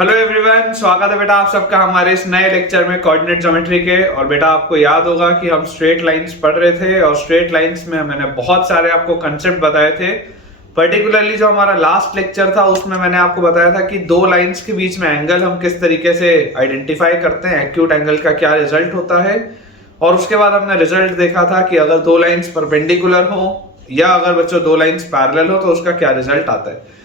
Hello everyone, स्वागत है बेटा आप सबका हमारे इस नए लेक्चर में कोऑर्डिनेट ज्योमेट्री के। और बेटा आपको याद होगा कि हम स्ट्रेट लाइंस पढ़ रहे थे और स्ट्रेट लाइंस में मैंने बहुत सारे आपको कंसेप्ट बताए थे। पर्टिकुलरली जो हमारा लास्ट लेक्चर था उसमें मैंने आपको बताया था कि दो लाइंस के बीच में एंगल हम किस तरीके से आइडेंटिफाई करते हैं, एक्यूट एंगल का क्या रिजल्ट होता है। और उसके बाद हमने रिजल्ट देखा था कि अगर दो लाइंस परपेंडिकुलर हो या अगर बच्चों दो लाइंस पैरेलल हो तो उसका क्या रिजल्ट आता है।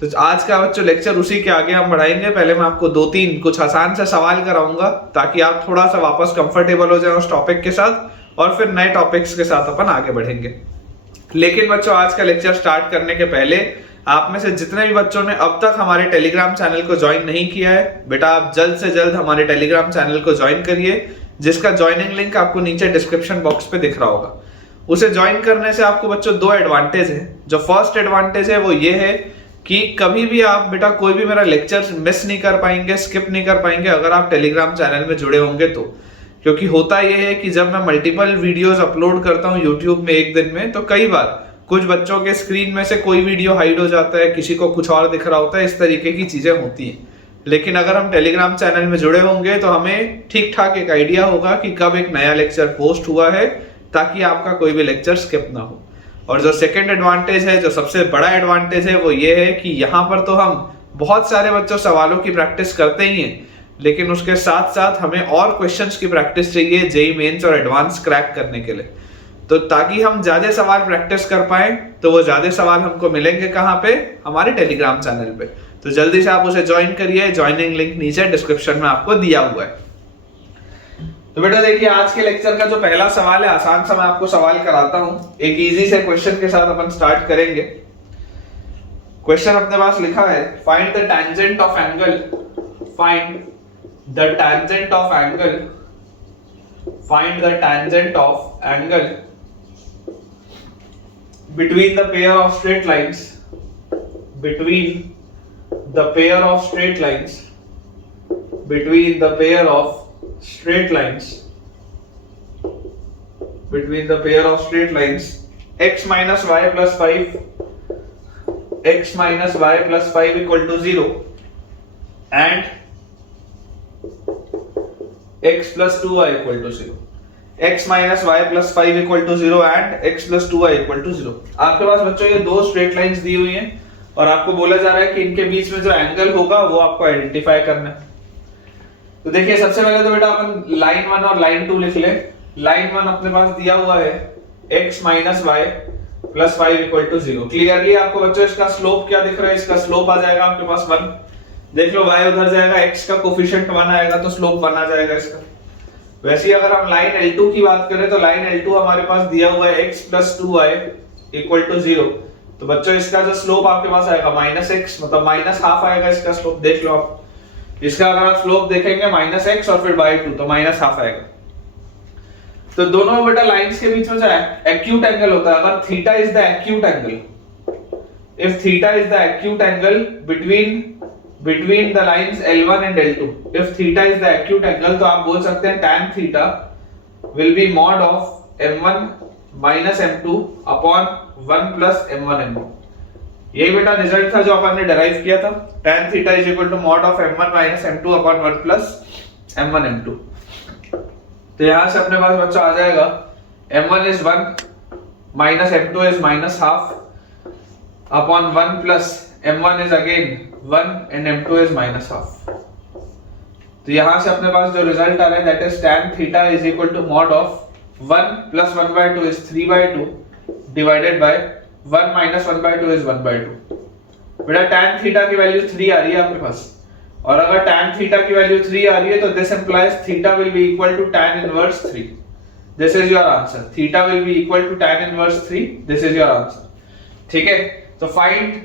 तो आज का बच्चों लेक्चर उसी के आगे हम बढ़ाएंगे। पहले मैं आपको दो तीन कुछ आसान से सवाल कराऊंगा ताकि आप थोड़ा सा वापस कंफर्टेबल हो जाए उस टॉपिक के साथ, और फिर नए टॉपिक्स के साथ अपन आगे बढ़ेंगे। लेकिन बच्चों आज का लेक्चर स्टार्ट करने के पहले आप में से जितने भी बच्चों ने अब तक हमारे टेलीग्राम चैनल को ज्वाइन नहीं किया है, बेटा आप जल्द से जल्द हमारे टेलीग्राम चैनल को ज्वाइन करिए, जिसका ज्वाइनिंग लिंक आपको नीचे डिस्क्रिप्शन बॉक्स पे दिख रहा होगा। उसे ज्वाइन करने से आपको बच्चों दो एडवांटेज है। जो फर्स्ट एडवांटेज है वो ये है कि कभी भी आप बेटा कोई भी मेरा लेक्चर मिस नहीं कर पाएंगे, स्किप नहीं कर पाएंगे अगर आप टेलीग्राम चैनल में जुड़े होंगे तो। क्योंकि होता यह है कि जब मैं मल्टीपल वीडियोस अपलोड करता हूं यूट्यूब में एक दिन में, तो कई बार कुछ बच्चों के स्क्रीन में से कोई वीडियो हाइड हो जाता है, किसी को कुछ और दिख रहा होता है, इस तरीके की चीजें होती हैं। लेकिन अगर हम टेलीग्राम चैनल में जुड़े होंगे तो हमें ठीक ठाक एक आइडिया होगा कि कब एक नया लेक्चर पोस्ट हुआ है, ताकि आपका कोई भी लेक्चर स्किप ना हो। और जो सेकंड एडवांटेज है, जो सबसे बड़ा एडवांटेज है, वो ये है कि यहाँ पर तो हम बहुत सारे बच्चों सवालों की प्रैक्टिस करते ही हैं, लेकिन उसके साथ साथ हमें और क्वेश्चंस की प्रैक्टिस चाहिए जेईई मेंस और एडवांस क्रैक करने के लिए। तो ताकि हम ज्यादा सवाल प्रैक्टिस कर पाए तो वो ज्यादा सवाल हमको मिलेंगे कहाँ पे, हमारे टेलीग्राम चैनल पे। तो जल्दी से आप उसे ज्वाइन करिए, ज्वाइनिंग लिंक नीचे डिस्क्रिप्शन में आपको दिया हुआ है। तो बेटा देखिए आज के लेक्चर का जो पहला सवाल है, आसान सा मैं आपको सवाल कराता हूं, एक इजी से क्वेश्चन के साथ अपन स्टार्ट करेंगे। क्वेश्चन अपने पास लिखा है, find the tangent of angle, find the tangent of angle, find the tangent of angle between the pair of straight lines, between the pair of straight lines, between the pair of straight lines, between the pair of straight lines, x minus y plus 5, x minus y plus 5 equal to 0 and x plus 2y equal to 0, x minus y plus 5 equal to 0 and x plus 2y equal to 0। आपके पास बच्चों ये दो straight lines दी हुई हैं और आपको बोला जा रहा है कि इनके बीच में जो एंगल होगा वो आपको आइडेंटिफाई करना है। तो देखिए सबसे पहले तो बेटा अपन लाइन 1 और लाइन 2 लिख ले। लाइन 1 अपने पास दिया हुआ है x minus y plus 5 equal to 0। Clearly आपको बच्चों इसका स्लोप क्या दिख रहा है, इसका स्लोप आ जाएगा आपके पास 1। देख लो y उधर जाएगा, x का कोफिशिएंट 1 आएगा तो स्लोप 1 आ जाएगा इसका। वैसे ही अगर हम लाइन L2 की बात करें तो लाइन L2 हमारे पास दिया हुआ है x plus 2y equal to 0। तो बच्चों इसका जो स्लोप आपके पास आएगा -x, मतलब माइनस हाफ आएगा इसका स्लोप। देख लो आप, इसका अगर आप स्लोप देखेंगे -x और फिर /2 तो माइनस हाफ आएगा। तो दोनों बेटा लाइंस के बीच में जो एक्यूट एंगल होता है, अगर theta is the acute angle, if theta is the acute angle between the lines L1 and L2, if theta is the acute angle, तो आप बोल सकते हैं tan theta will be mod of m1 minus m2 upon 1 plus m1 m2। यही बेटा result था जो अपन ने डिराइव किया था, tan theta is equal to mod of m1 minus m2 upon 1 plus m1 m2। तो यहां से अपने पास बच्चा आ जाएगा m1 is 1 minus m2 is minus half upon 1 plus m1 is again 1 and m2 is minus half। तो यहां से अपने पास जो रिजल्ट आ रहा है that is tan theta is equal to mod of 1 plus 1/2 is 3/2 divided by 1 minus 1/2 is 1/2। बेटा tan theta की value 3 आ रही है आपके पास, और अगर tan theta की वैल्यू 3 आ रही है तो this implies theta will be equal to tan inverse 3। This is your answer, theta will be equal to tan inverse 3, this is your answer। ठीक है, तो find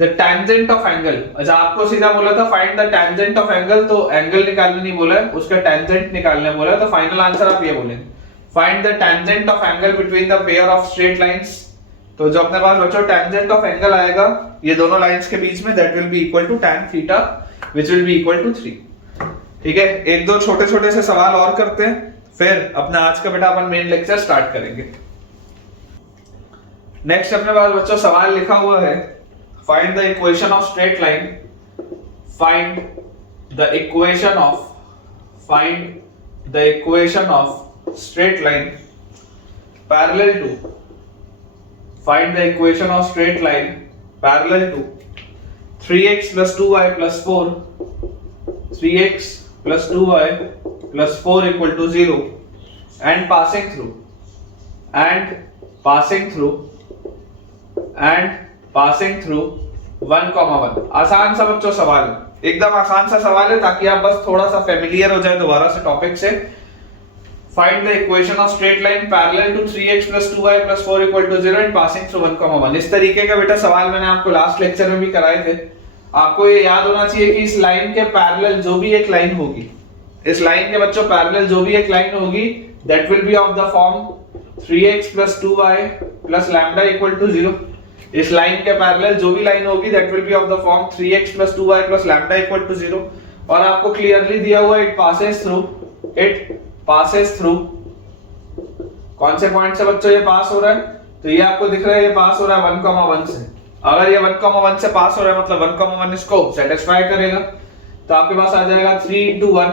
the tangent of angle। अच्छा आपको सीधा बोला था find the tangent of angle, तो angle निकालने नहीं बोला है, उसका tangent निकालने बोला है। तो फाइनल आंसर आप ये बोलेंगे find the tangent of angle between the pair of straight lines। तो जो अपने पास बच्चों tangent of angle आएगा ये दोनों लाइंस के बीच में, that will be equal to tan theta which will be equal to 3। ठीक है, एक दो छोटे छोटे से सवाल और करते हैं, फिर अपना आज का बेटा अपन मेन लेक्चर स्टार्ट करेंगे। नेक्स्ट अपने पास बच्चों सवाल लिखा हुआ है, find the equation of straight line, find the equation of find the equation of straight line parallel to find the equation of straight line parallel to 3x plus 2y plus 4 3x plus 2y plus 4 equal to 0 and passing through 1,1। आसान सा बच्चों सवाल, एकदम आसान सा सवाल है ताकि आप बस थोड़ा सा फेमिलियर हो जाए दोबारा से टॉपिक से। Find the equation of straight line parallel to 3x plus 2y plus 4 equal to 0 and passing through 1,1। इस तरीके का बेटा सवाल मैंने आपको लास्ट लेक्चर में भी कराए थे। आपको ये याद होना चाहिए कि इस लाइन के पैरेलल जो भी एक लाइन होगी, इस लाइन के बच्चों पैरेलल जो भी एक लाइन होगी that will be of the form 3x plus 2y plus lambda equal to 0। इस लाइन के पैरेलल जो भी लाइन होगी that will be of the form 3x plus 2y plus lambda equal to 0। और आपको क्लियरली दिया हुआ it passes through कौन से पॉइंट से बच्चों ये पास हो रहा है, तो ये आपको दिख रहा है ये पास हो रहा है 1,1 से। अगर ये 1,1 से पास हो रहा है मतलब 1,1 इसको सेटिस्फाई करेगा, तो आपके पास आ जाएगा 3 into 1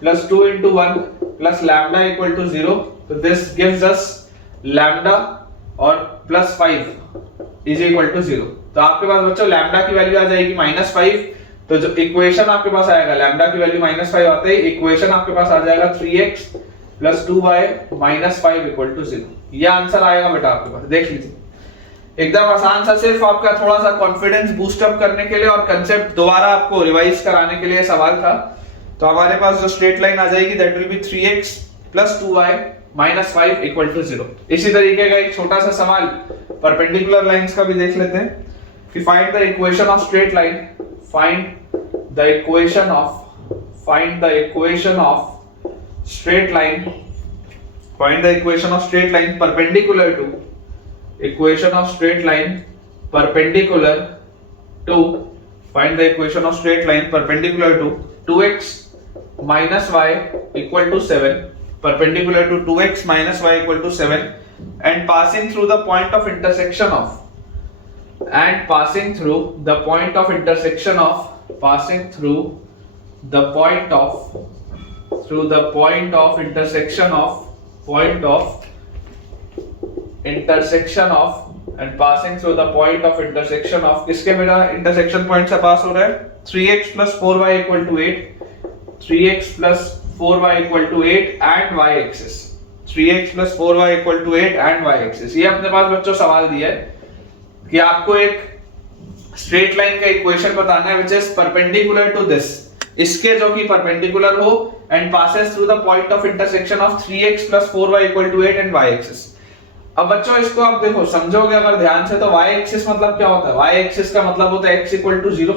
plus 2 into 1 plus lambda equal to 0। तो this gives us lambda और plus 5 is equal to 0। तो आपके पास बच्चों lambda की वैल्यू आ जाएगी -5। तो जो इक्वेशन आपके पास आएगा lambda की वैल्यू -5 आते ही इक्वेशन आपके पास आ जाएगा 3x plus 2y minus 5 equal to 0। ये आंसर आएगा बेटा आपके पास, देख लीजिए एकदम आसान सा, सिर्फ आपका थोड़ा सा कॉन्फिडेंस बूस्ट अप करने के लिए और कंसेप्ट दोबारा आपको रिवाइज कराने के लिए सवाल था। तो हमारे पास जो स्ट्रेट लाइन आ जाएगी that will B 3x plus 2y minus 5 equal to 0। इसी तरीके का एक छोटा सा सवाल परपेंडिकुलर लाइंस का भी देख लेते हैं कि find the equation of straight line find the equation of straight line find the equation of straight line perpendicular to find the equation of straight line perpendicular to 2x minus y equal to 7 perpendicular to 2x minus y equal to 7 and passing through the point of intersection of किसके बेटा intersection point से पास हो रहा है 3x plus 4y equal to 8 3x plus 4y equal to 8 and y axis 3x plus 4y equal to 8 and y axis। ये अपने पास बच्चों सवाल दिया है कि आपको एक स्ट्रेट लाइन का इक्वेशन बताना है which is perpendicular to this, इसके जो कि परपेंडिकुलर हो and passes through the point of intersection of 3x plus 4y equal to 8 and y axis। अब बच्चों इसको आप देखो समझोगे अगर ध्यान से तो y axis मतलब क्या होता है, y axis का मतलब होता है x equal to 0,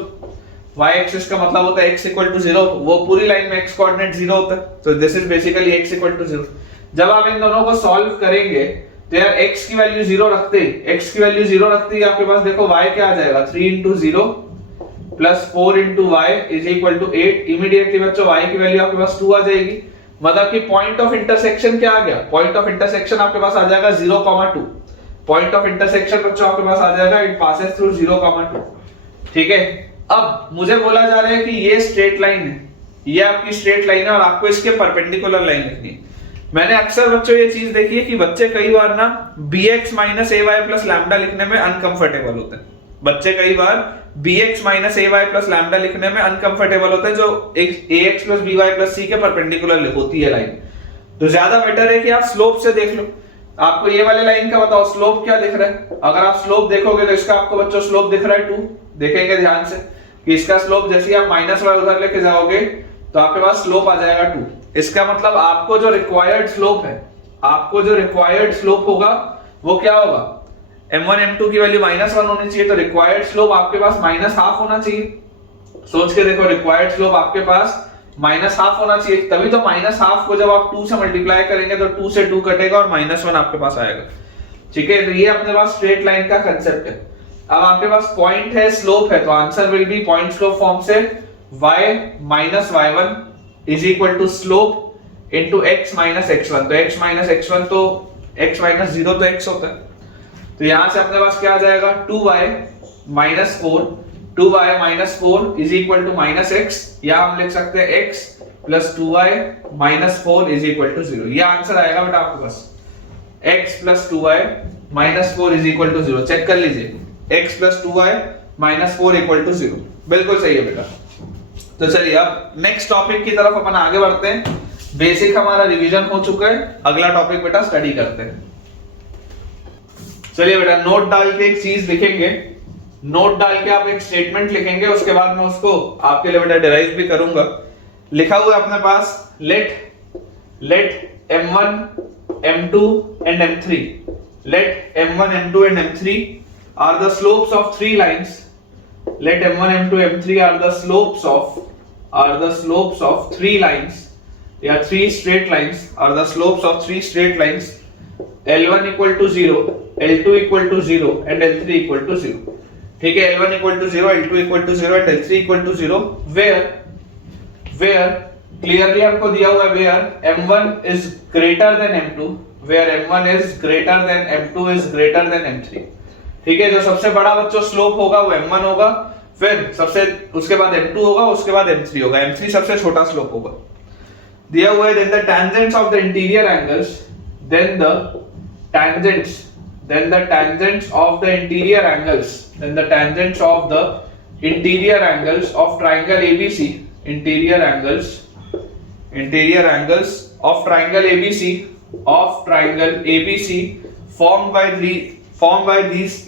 y axis का मतलब होता है x equal to 0, वो पूरी लाइन में x कोऑर्डिनेट 0 होता है, तो this is basically x equal to 0। जब आप इन दोनों को सॉल्व करेंगे तो यार x की वैल्यू 0 रखते ही आपके पास देखो y क्या आ जाएगा 3 into 0 plus 4 into y is equal to 8। Immediately बच्चों y की वैल्यू आपके पास 2 आ जाएगी, मतलब कि पॉइंट ऑफ इंटरसेक्शन क्या आ गया, पॉइंट ऑफ इंटरसेक्शन आपके पास आ जाएगा 0,2। पॉइंट ऑफ इंटरसेक्शन बच्चों आपके पास आ जाएगा इट पासेस थ्रू 0,2। ठीक है, अब मुझे बोला जा रहा है कि ये स्ट्रेट लाइन है, ये आपकी स्ट्रेट लाइन है और आपको इसके परपेंडिकुलर लाइन लिखनी है। मैंने अक्सर बच्चों ये चीज देखी है कि बच्चे कई बार ना bx minus ay plus lambda लिखने में अनकंफर्टेबल होते हैं, बच्चे कई बार bx minus ay plus lambda लिखने में अनकंफर्टेबल होते हैं जो ax plus by plus c के परपेंडिकुलर होती है लाइन। तो ज्यादा बेटर है कि आप स्लोप से देख लो, आपको ये वाले लाइन का बताओ स्लोप क्या दिख रहा है। अगर आप स्लोप देखोगे तो इसका आपको बच्चों स्लोप दिख रहा है 2, देखेंगे ध्यान से कि इसका स्लोप जैसे आप माइनस वाई उधर लेके जाओगे तो आपके पास स्लोप आ जाएगा 2। इसका मतलब आपको जो रिक्वायर्ड स्लोप होगा वो क्या होगा, m1 m2 की वैल्यू -1 होनी चाहिए, तो रिक्वायर्ड स्लोप आपके पास -½ होना चाहिए। सोच के देखो रिक्वायर्ड स्लोप आपके पास -½ होना चाहिए, तभी तो -½ को जब आप 2 से मल्टीप्लाई करेंगे तो 2 से 2 कटेगा और -1 आपके पास आएगा। ठीक है, तो ये अपने पास स्ट्रेट लाइन का कंसेप्ट है। अब आपके पास पॉइंट है, स्लोप है, तो answer will be point slope form से y minus y1 is equal to slope into x minus x1। तो x minus x1 तो x minus 0 तो x होता है, तो यहां से अपने पास क्या आ जाएगा 2y minus 4 2y minus 4 is equal to minus x, या हम लिख सकते हैं x plus 2y minus 4 is equal to 0। ये आंसर आएगा बेटा आपके पास, x plus 2y minus 4 is equal to 0। Check कर लीजिए, x plus 2y minus 4 equal to 0, बिल्कुल सही है बेटा। तो चलिए अब नेक्स्ट टॉपिक की तरफ अपन आगे बढ़ते हैं। बेसिक हमारा रिवीजन हो चुका है, अगला टॉपिक बेटा स्टडी करते हैं। चलिए बेटा नोट डाल के एक चीज लिखेंगे, नोट डाल के आप एक स्टेटमेंट लिखेंगे, उसके बाद मैं उसको आपके लिए बेटा डिराइव भी करूंगा। लिखा हुआ है अपने पास, late m1 m2 and m3, let m1 m2 and m3 are the slopes of three lines, let m1 m2 m3 are the slopes of three lines, या three straight lines are the slopes of three straight lines, L1 equal to 0, L2 equal to 0 and L3 equal to 0। ठीक है, L1 equal to 0, L2 equal to 0 and L3 equal to 0, where clearly हमको दिया हुआ है where m1 is greater than m2, where m1 is greater than m2 is greater than m3। ठीक है, जो सबसे बड़ा बच्चों स्लोप होगा वो m1 होगा, फिर सबसे उसके बाद m2 होगा, उसके बाद m3 होगा, m3 सबसे छोटा स्लोप होगा। दिया हुआ है then the tangents of the interior angles, then the tangents of the interior angles, then the tangents of the interior angles of triangle ABC, interior angles of triangle ABC formed by these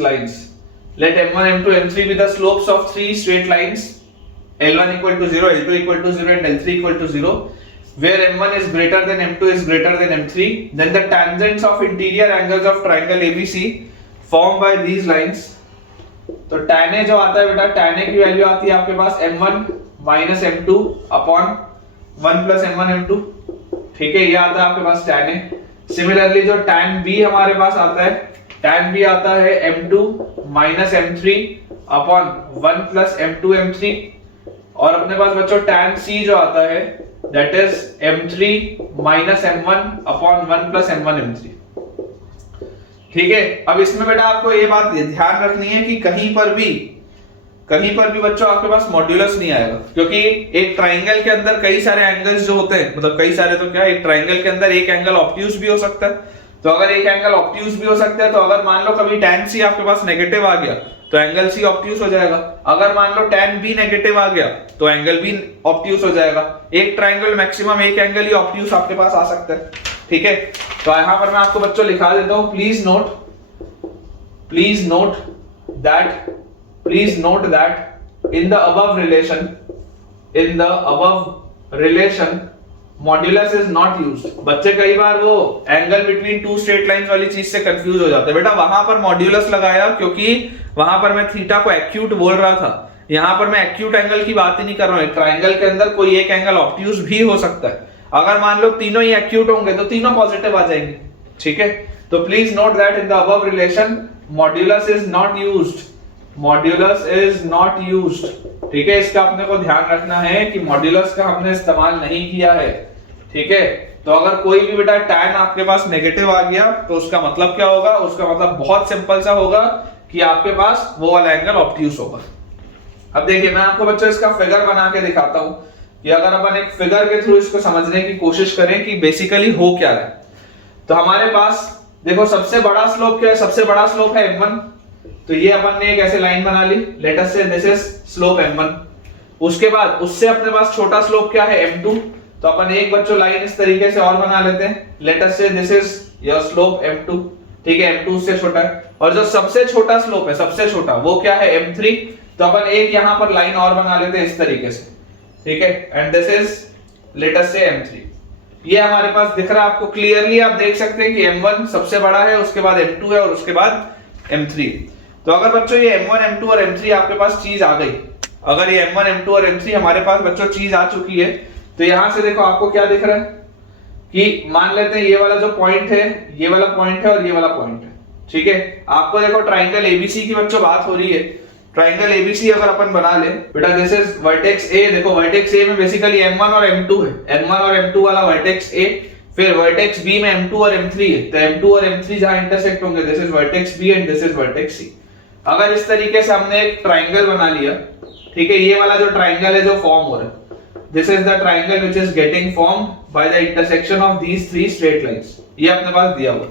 lines, let m1 m2 m3 be the slopes of three straight lines, L1 equal to 0, L2 equal to 0 and L3 equal to 0, where m1 is greater than m2 is greater than m3, then the tangents of interior angles of triangle ABC formed by these lines। तो tan A जो आता है बेटा, tan A की value आती है आपके पास m1 minus m2 upon 1 plus m1 m2। ठीक है, ये आता है आपके पास tan A। सिमिलरली जो tan B हमारे पास आता है, tan B आता है m2 minus m3 upon 1 plus m2 m3, और अपने पास बच्चों tan C जो आता है that is m3 minus m1 upon 1 plus m1 m3। ठीक है, अब इसमें बेटा आपको ये बात ध्यान रखनी है कि कहीं पर भी बच्चों आपके पास मॉड्यूलस नहीं आएगा, क्योंकि एक ट्राइंगल के अंदर कई सारे एंगल्स जो होते हैं, मतलब कई सारे तो क्या, एक ट्राइंगल के अंदर एक एंगल ऑब्ट्यूज भी हो सकता है। तो अगर एक एंगल ऑब्ट्यूज भी हो सकता है, तो अगर मान लो कभी tan C आपके पास नेगेटिव आ गया तो एंगल C ऑब्ट्यूज हो जाएगा, अगर मान लो tan B नेगेटिव आ गया तो एंगल B ऑब्ट्यूज हो जाएगा। एक ट्राइंगल मैक्सिमम एक एंगल ही ऑब्ट्यूज आपके पास आ सकता है। ठीक है, तो यहां पर मैं आपको बच्चों लिखा देता हूं, please note that in the above relation modulus is not used. बच्चे कई बार वो angle between two straight lines वाली चीज से कंफ्यूज हो जाते हैं। बेटा वहां पर मॉड्यूलस लगाया क्योंकि वहां पर मैं थीटा को एक्यूट बोल रहा था, यहां पर मैं एक्यूट एंगल की बात ही नहीं कर रहा हूं। ट्राइंगल के अंदर कोई एक एंगल ऑब्ट्यूज भी हो सकता है, अगर मान लो तीनों ही एक्यूट होंगे तो तीनों पॉजिटिव आ जाएंगे। ठीक है, तो please note that in the above relation modulus is not used. ठीक है, इसका अपने को ध्यान रखना है कि मॉड्यूलस का हमने इस्तेमाल नहीं किया है। ठीक है, तो अगर कोई भी बेटा tan आपके पास नेगेटिव आ गया तो उसका मतलब क्या होगा, उसका मतलब बहुत सिंपल सा होगा कि आपके पास वो वाला एंगल ऑब्ट्यूज होगा। अब देखिए मैं आपको बच्चों इसका फिगर बना के दिखाता हूं कि अगर अपन एक फिगर के थ्रू इसको समझने की कोशिश करें कि बेसिकली हो क्या रहा है। तो हमारे पास देखो सबसे बड़ा स्लोप क्या है, सबसे बड़ा स्लोप है m1। तो ये अपन ने एक ऐसे लाइन बना ली, late us say this is slope m1। उसके बाद उससे अपने पास छोटा स्लोप क्या है m2। तो अपन एक बच्चों लाइन इस तरीके से और बना लेते हैं, late us say this is your slope m2। ठीक है, m2 उससे छोटा है, और जो सबसे छोटा स्लोप है, सबसे छोटा वो क्या है m3। तो अपन एक यहां पर लाइन और बना लेते हैं इस तरीके से। ठीक है, and this is late us से m3। ये हमारे पास दिख रहा है आपको क्लियरली, आप देख सकते हैं कि m1 सबसे बड़ा है, उसके बाद m2 है और उसके बाद m3। तो अगर बच्चों ये m1 m2 और m3 आपके पास चीज आ गई, अगर ये m1 m2 और m3 हमारे पास बच्चों चीज आ चुकी है, तो यहां से देखो आपको क्या दिख रहा है कि मान लेते हैं ये वाला जो पॉइंट है, ये वाला पॉइंट है और ये वाला पॉइंट है। ठीक है, आपको देखो ट्राइंगल एबीसी की बच्चों बात हो रही है। ट्राइंगल एबीसी अगर अपन बना ले बेटा, दिस इज वर्टेक्स ए। देखो वर्टेक्स ए में बेसिकली m1 और m2 है, m1 और m2 वाला वर्टेक्स ए, फिर वर्टेक्स बी में m2 और m3 है, तो m2 और m3 जहां इंटरसेक्ट होंगे, this is vertex B and this is vertex C. अगर इस तरीके से हमने एक ट्राइंगल बना लिया, ठीक है, ये वाला जो ट्राइंगल है जो फॉर्म हो रहा है, this is the triangle which is getting formed by the intersection of these three straight lines, ये अपने पास दिया हुआ।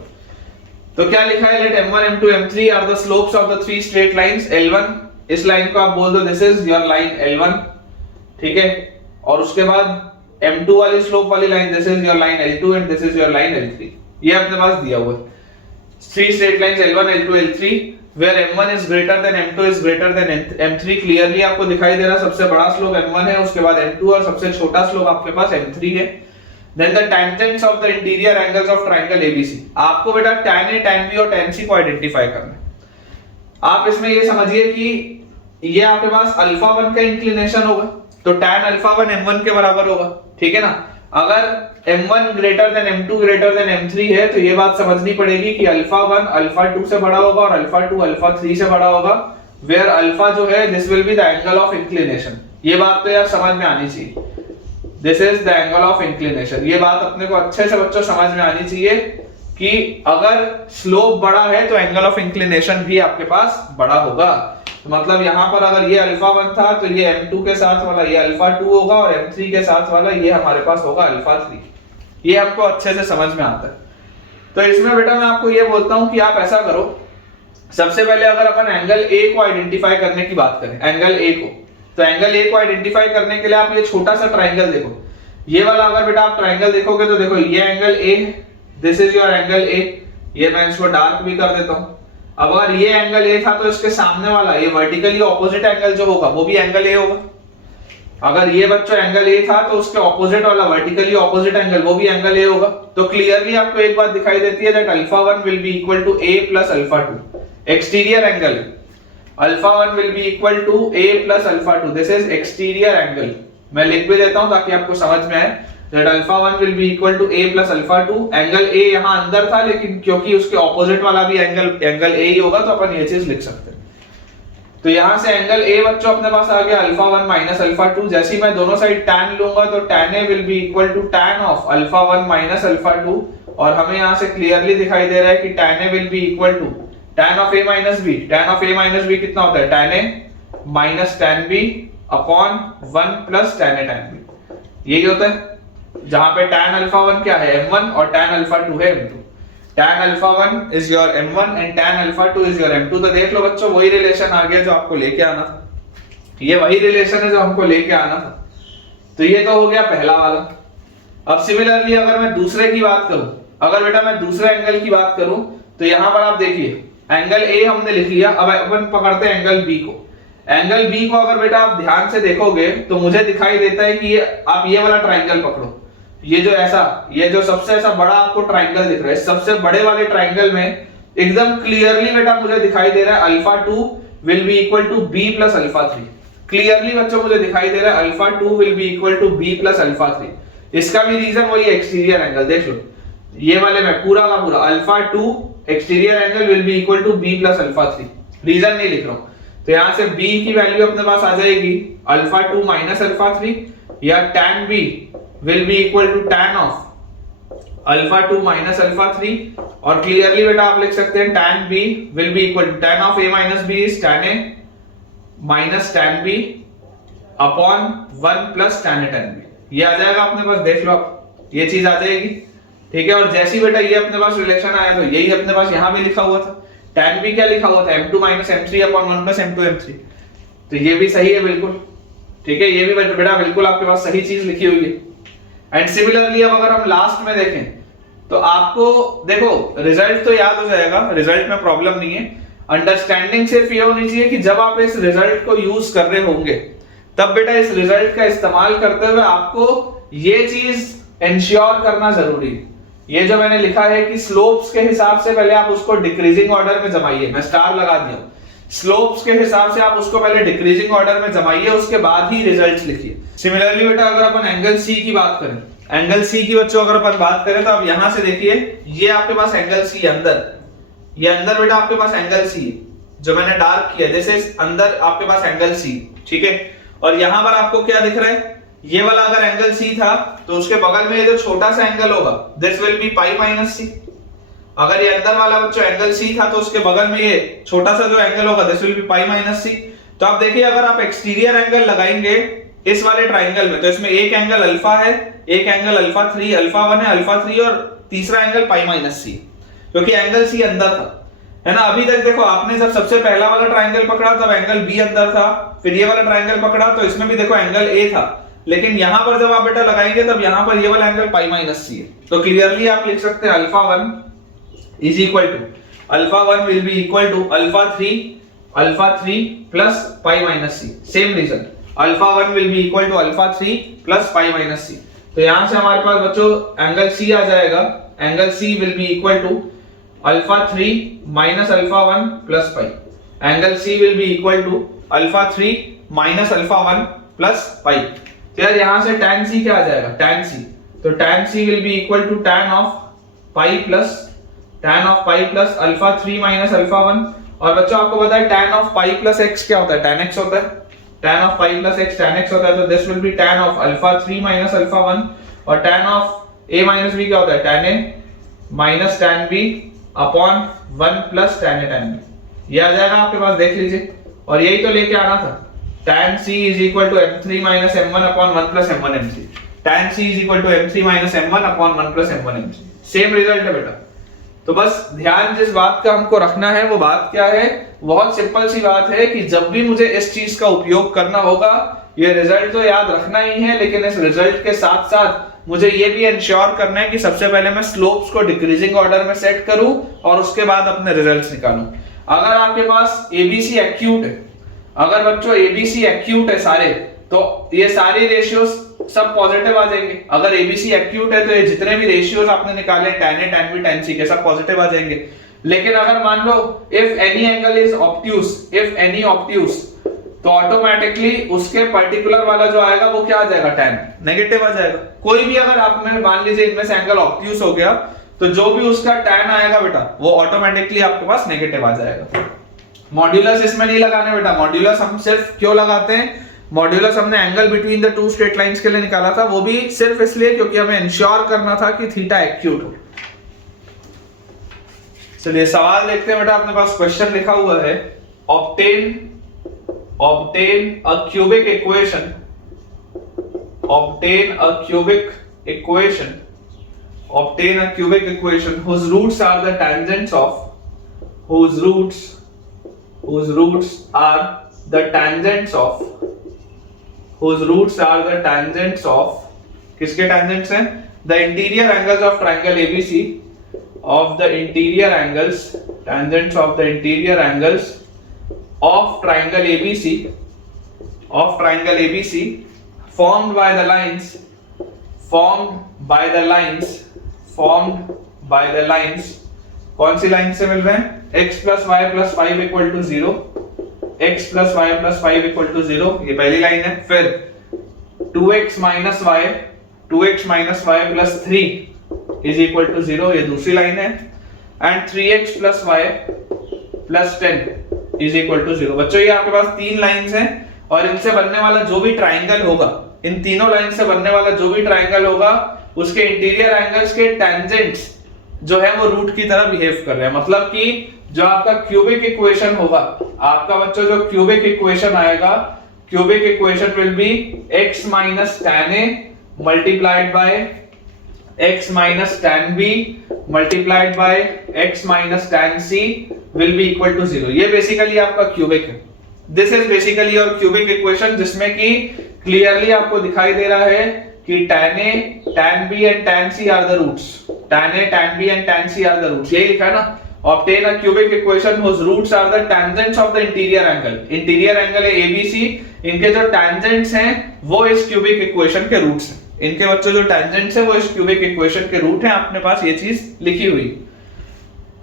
तो क्या लिखा है, let m1 m2 m3 are the slopes of the three straight lines L1, इस लाइन को आप बोल दो this is your line L1, ठीक है, और उसके बाद m2 वाली स्लोप वाली line this is your line L2 and this is your line L3, ये अपने पास दिया हुआ है। Three straight lines L1 L2 L3 where m1 is greater than m2 is greater than m3, clearly आपको दिखाई दे रहा है सबसे बड़ा स्लोप m1 है, उसके बाद m2 और सबसे छोटा स्लोप आपके पास m3 है। Then the tangents of the interior angles of triangle ABC, आपको बेटा tan A tan B और tan C को आइडेंटिफाई करना है। आप इसमें ये समझिए कि ये आपके पास अल्फा 1 का इंक्लिनेशन होगा, तो tan अल्फा 1 m1 के बराबर होगा, ठीक है ना। अगर m1 greater than m2 greater than m3 है, तो ये बात समझनी पड़ेगी कि अल्फा 1 अल्फा 2 से बड़ा होगा और अल्फा 2 अल्फा 3 से बड़ा होगा, वेयर अल्फा जो है this will be the angle of inclination. ये बात तो यार समझ में आनी चाहिए, this is the angle of inclination. ये बात अपने को अच्छे से बच्चों समझ में आनी चाहिए कि अगर स्लोप बड़ा है तो एंगल ऑफ इंक्लिनेशन भी आपके पास बड़ा होगा। तो मतलब यहां पर अगर ये अल्फा 1 था तो ये m2 के साथ वाला ये अल्फा 2 होगा और m3 के साथ वाला ये हमारे पास होगा अल्फा 3। ये आपको अच्छे से समझ में आता है। तो इसमें बेटा मैं आपको ये बोलता हूं कि आप ऐसा करो, सबसे पहले अगर अपन एंगल ए को आइडेंटिफाई करने की बात करें, एंगल ए को, तो एंगल ए को आइडेंटिफाई करने के लिए आप ये छोटा सा ट्राइंगल देखो, ये वाला अगर बेटा आप ट्राइंगल देखोगे तो देखो ये angle A, this is your angle A, ये मैं इसको डार्क भी कर देता हूं। अब अगर ये एंगल ए था तो इसके सामने वाला ये वर्टिकली ऑपोजिट एंगल जो होगा वो भी एंगल ए होगा। अगर ये बच्चों एंगल ए था तो उसके ऑपोजिट वाला वर्टिकली ऑपोजिट एंगल वो भी एंगल ए होगा। तो क्लियरली आपको एक बात दिखाई देती है that alpha 1 will be equal to a plus alpha 2, exterior angle alpha 1 will be equal to a plus alpha 2, this is exterior angle. मैं लिख भी देता हूं ताकि आपको समझ में आए that alpha 1 will be equal to a plus alpha 2, angle a यहां अंदर था लेकिन क्योंकि उसके ऑपोजिट वाला भी एंगल a ही होगा तो अपन ये चीज लिख सकते हैं। तो यहां से एंगल a बच्चों अपने पास आ गया अल्फा 1 माइनस अल्फा 2, जैसे ही मैं दोनों साइड tan लूंगा तो tan a will be equal to tan of alpha 1 minus alpha 2, और हमें यहां से क्लियरली दिखाई दे रहा है कि tan a will be equal to tan of a minus b, tan of a minus b कितना होता है, tan a minus tan b upon 1 plus tan a tan b, यही होता है। जहां पे tan अल्फा 1 क्या है m1 और tan अल्फा 2 है m2, tan alpha 1 is your m1 and tan alpha 2 is your m2। तो देख लो बच्चों वही रिलेशन आ गया जो आपको लेके आना था, ये वही रिलेशन है जो हमको लेके आना था। तो ये तो हो गया पहला वाला। अब सिमिलरली अगर मैं दूसरे की बात करूं, अगर बेटा मैं दूसरे एंगल की बात करूं तो यहां पर आप देखिए एंगल ए हमने लिख लिया, अब अपन पकड़ते हैं एंगल बी को। एंगल बी को अगर बेटा आप ध्यान से देखोगे तो मुझे दिखाई देता है कि आप ये वाला ट्राइंगल पकड़ो, ये जो सबसे ऐसा बड़ा आपको ट्राइंगल दिख रहा है, सबसे बड़े वाले ट्राइंगल में एकदम क्लियरली बेटा मुझे दिखाई दे रहा है alpha 2 will be equal to b plus alpha 3। Clearly बच्चों मुझे दिखाई दे रहा है alpha 2 will be equal to b plus alpha 3। इसका भी रीजन वही एक्सटीरियर एंगल, देख लो ये वाले में पूरा का पूरा alpha 2 exterior angle will be equal to b plus alpha 3, reason नहीं लिख रहा हूं। तो यहां से b की वैल्यू अपने पास आ जाएगी अल्फा 2 माइनस अल्फा 3, या tan b will be equal to tan of alpha 2 minus alpha 3, और क्लियरली बेटा आप लिख सकते हैं tan b will be equal to tan of a minus b is tan a minus tan b upon 1 plus tan a tan b, ये आ जाएगा अपने पास, देख लो आप ये चीज आ जाएगी, ठीक है। और जैसी बेटा ये अपने पास रिलेशन आया तो यही अपने पास यहां भी लिखा हुआ था, tan b क्या लिखा हुआ था m2 minus m3 upon 1 plus m2 m3, तो ये भी सही है बिल्कुल, ठीक है, ये भी बेटा बिल्कुल आपके पास सही चीज लिखी हुई है। एंड सिमिलरली अब अगर हम लास्ट में देखें तो आपको देखो रिजल्ट तो याद हो जाएगा, रिजल्ट में प्रॉब्लम नहीं है, अंडरस्टैंडिंग सिर्फ ये होनी चाहिए कि जब आप इस रिजल्ट को यूज कर रहे होंगे तब बेटा इस रिजल्ट का इस्तेमाल करते हुए आपको ये चीज इंश्योर करना जरूरी है। ये जो मैंने लिखा है कि स्लोप्स के हिसाब से पहले आप उसको डिक्रीजिंग ऑर्डर में जमाइए, मैं स्टार लगा दिया, स्लोप्स के हिसाब से आप उसको पहले डिक्रीजिंग ऑर्डर में जमाइए, उसके बाद ही रिजल्ट्स लिखिए। सिमिलरली बेटा अगर अपन एंगल सी की बात करें, एंगल सी की बच्चों अगर अपन बात करें तो अब यहां से देखिए ये आपके पास एंगल सी अंदर, ये अंदर बेटा आपके पास एंगल सी जो मैंने डार्क किया, दिस इज अंदर आपके पास एंगल सी, ठीक है। और यहां पर आपको क्या दिख रहा है, ये वाला अगर एंगल सी था तो उसके बगल में ये जो छोटा सा एंगल होगा this will be pi minus C. अगर ये अंदर वाला बच्चों एंगल सी था तो उसके बगल में ये छोटा सा जो एंगल होगा this will be pi minus C. तो आप देखिए अगर आप एक्सटीरियर एंगल लगाएंगे इस वाले ट्राइंगल में तो इसमें एक एंगल अल्फा है, एक एंगल अल्फा 3, अल्फा 1 है, अल्फा 3 और तीसरा एंगल पाई माइनस सी, क्योंकि एंगल सी अंदर था, है ना। अभी तक देखो आपने जब सबसे पहला वाला ट्राइंगल पकड़ा तब एंगल बी अंदर था, फिर ये वाला ट्राइंगल पकड़ा तो इसमें भी देखो एंगल ए था, लेकिन यहां पर जब आप बेटा लगाएंगे तब यहां पर ये वाला एंगल पाई माइनस सी है। तो क्लियरली आप लिख सकते हैं alpha 1 is equal to alpha 1 will be equal to alpha 3 plus pi minus C. Same reason alpha 1 will be equal to alpha 3 plus pi minus C. तो यहां से हमारे पास बच्चों एंगल सी आ जाएगा, angle C will be equal to alpha 3 minus alpha 1 plus pi. Angle C will be equal to alpha 3 minus alpha 1 plus pi. तो यार यहां से tan c क्या आ जाएगा, tan c, तो tan c will be equal to tan of pi plus alpha 3 minus alpha 1। और बच्चों आपको पता है tan of pi plus x क्या होता है, tan x होता है, tan of pi plus x tan x होता है। तो this will be tan of alpha 3 minus alpha 1 और tan of a minus b क्या होता है, tan a minus tan b upon 1 plus tan a tan b। ये आ जाएगा आपके पास, देख लीजिए। और यही तो लेके आना था, tan c is equal to m3 minus m1 upon 1 plus m1 m3। tan c is equal to m3 minus m1 upon 1 plus m1 m3। Same result है बेटा। तो बस ध्यान जिस बात का हमको रखना है वो बात क्या है, बहुत सिंपल सी बात है कि जब भी मुझे इस चीज का उपयोग करना होगा ये रिजल्ट तो याद रखना ही है, लेकिन इस रिजल्ट के साथ साथ मुझे ये भी इंश्योर करना है कि सबसे पहले मैं स्लोप्स को डिक्रीजिंग ऑर्डर में सेट करूं और उसके बाद अपने रिजल्ट्स निकालूं। अगर आपके पास एबीसी एक्यूट है, अगर बच्चों एबीसी एक्यूट है सारे, तो ये सारे रेशियोज सब पॉजिटिव आ जाएंगे। अगर एबीसी एक्यूट है तो ये जितने भी रेशियोज आपने निकाले tan a tan b tan c के सब पॉजिटिव आ जाएंगे। लेकिन अगर मान लो if any angle is obtuse, if any obtuse, तो ऑटोमेटिकली उसके पर्टिकुलर वाला जो आएगा वो क्या आ जाएगा, tan नेगेटिव आ जाएगा। कोई भी अगर आपने मान लीजिए इनमें से एंगल ऑब्ट्यूज हो गया तो जो भी उसका tan आएगा बेटा वो ऑटोमेटिकली आपके पास नेगेटिव आ जाएगा। मॉड्यूलस इसमें नहीं लगाने बेटा, मॉड्यूलस हम सिर्फ क्यों लगाते हैं, मॉड्यूलस हमने angle between the two straight lines के लिए निकाला था, वो भी सिर्फ इसलिए क्योंकि हमें इंश्योर करना था कि थीटा एक्यूट हो। चलिए सवाल देखते हैं बेटा, अपने पास क्वेश्चन लिखा हुआ है obtain a cubic equation whose roots are the tangents of किसके tangents हैं, the interior angles of triangle ABC, of the interior angles, tangents of the interior angles of triangle ABC formed by the lines कौन सी line से मिल रहे हैं, x plus y plus 5 equal to 0, x plus y plus 5 equal to 0, ये पहली line है। फिर 2x minus y plus 3 is equal to 0, ये दूसरी लाइन है। And 3x plus y plus 10 is equal to 0। बच्चों ये आपके पास तीन लाइंस हैं और इनसे बनने वाला जो भी ट्राइंगल होगा, इन तीनों लाइन से बनने वाला जो भी ट्राइंगल होगा उसके इंटीरियर एंगल्स के टेंजेंट्स जो है वो रूट की तरह बिहेव कर रहे हैं। मतलब कि जो आपका क्यूबिक इक्वेशन होगा, आपका बच्चों जो क्यूबिक इक्वेशन आएगा, cubic equation will be x minus tan a multiplied by x minus tan b multiplied by x minus tan c will be equal to 0। ये बेसिकली आपका क्यूबिक है। This is basically your cubic equation, जिसमें कि clearly आपको दिखाई दे रहा है कि tan a tan b and tan c are the roots, tan a tan b and tan c are the roots, यही लिखा है ना। obtain a cubic equation whose roots are the tangents of the interior angle, interior angle है ABC, इनके जो tangents हैं वो इस क्यूबिक इक्वेशन के रूट्स हैं। इनके बच्चों जो tangents हैं वो इस क्यूबिक इक्वेशन के रूट हैं। अपने पास ये चीज लिखी हुई।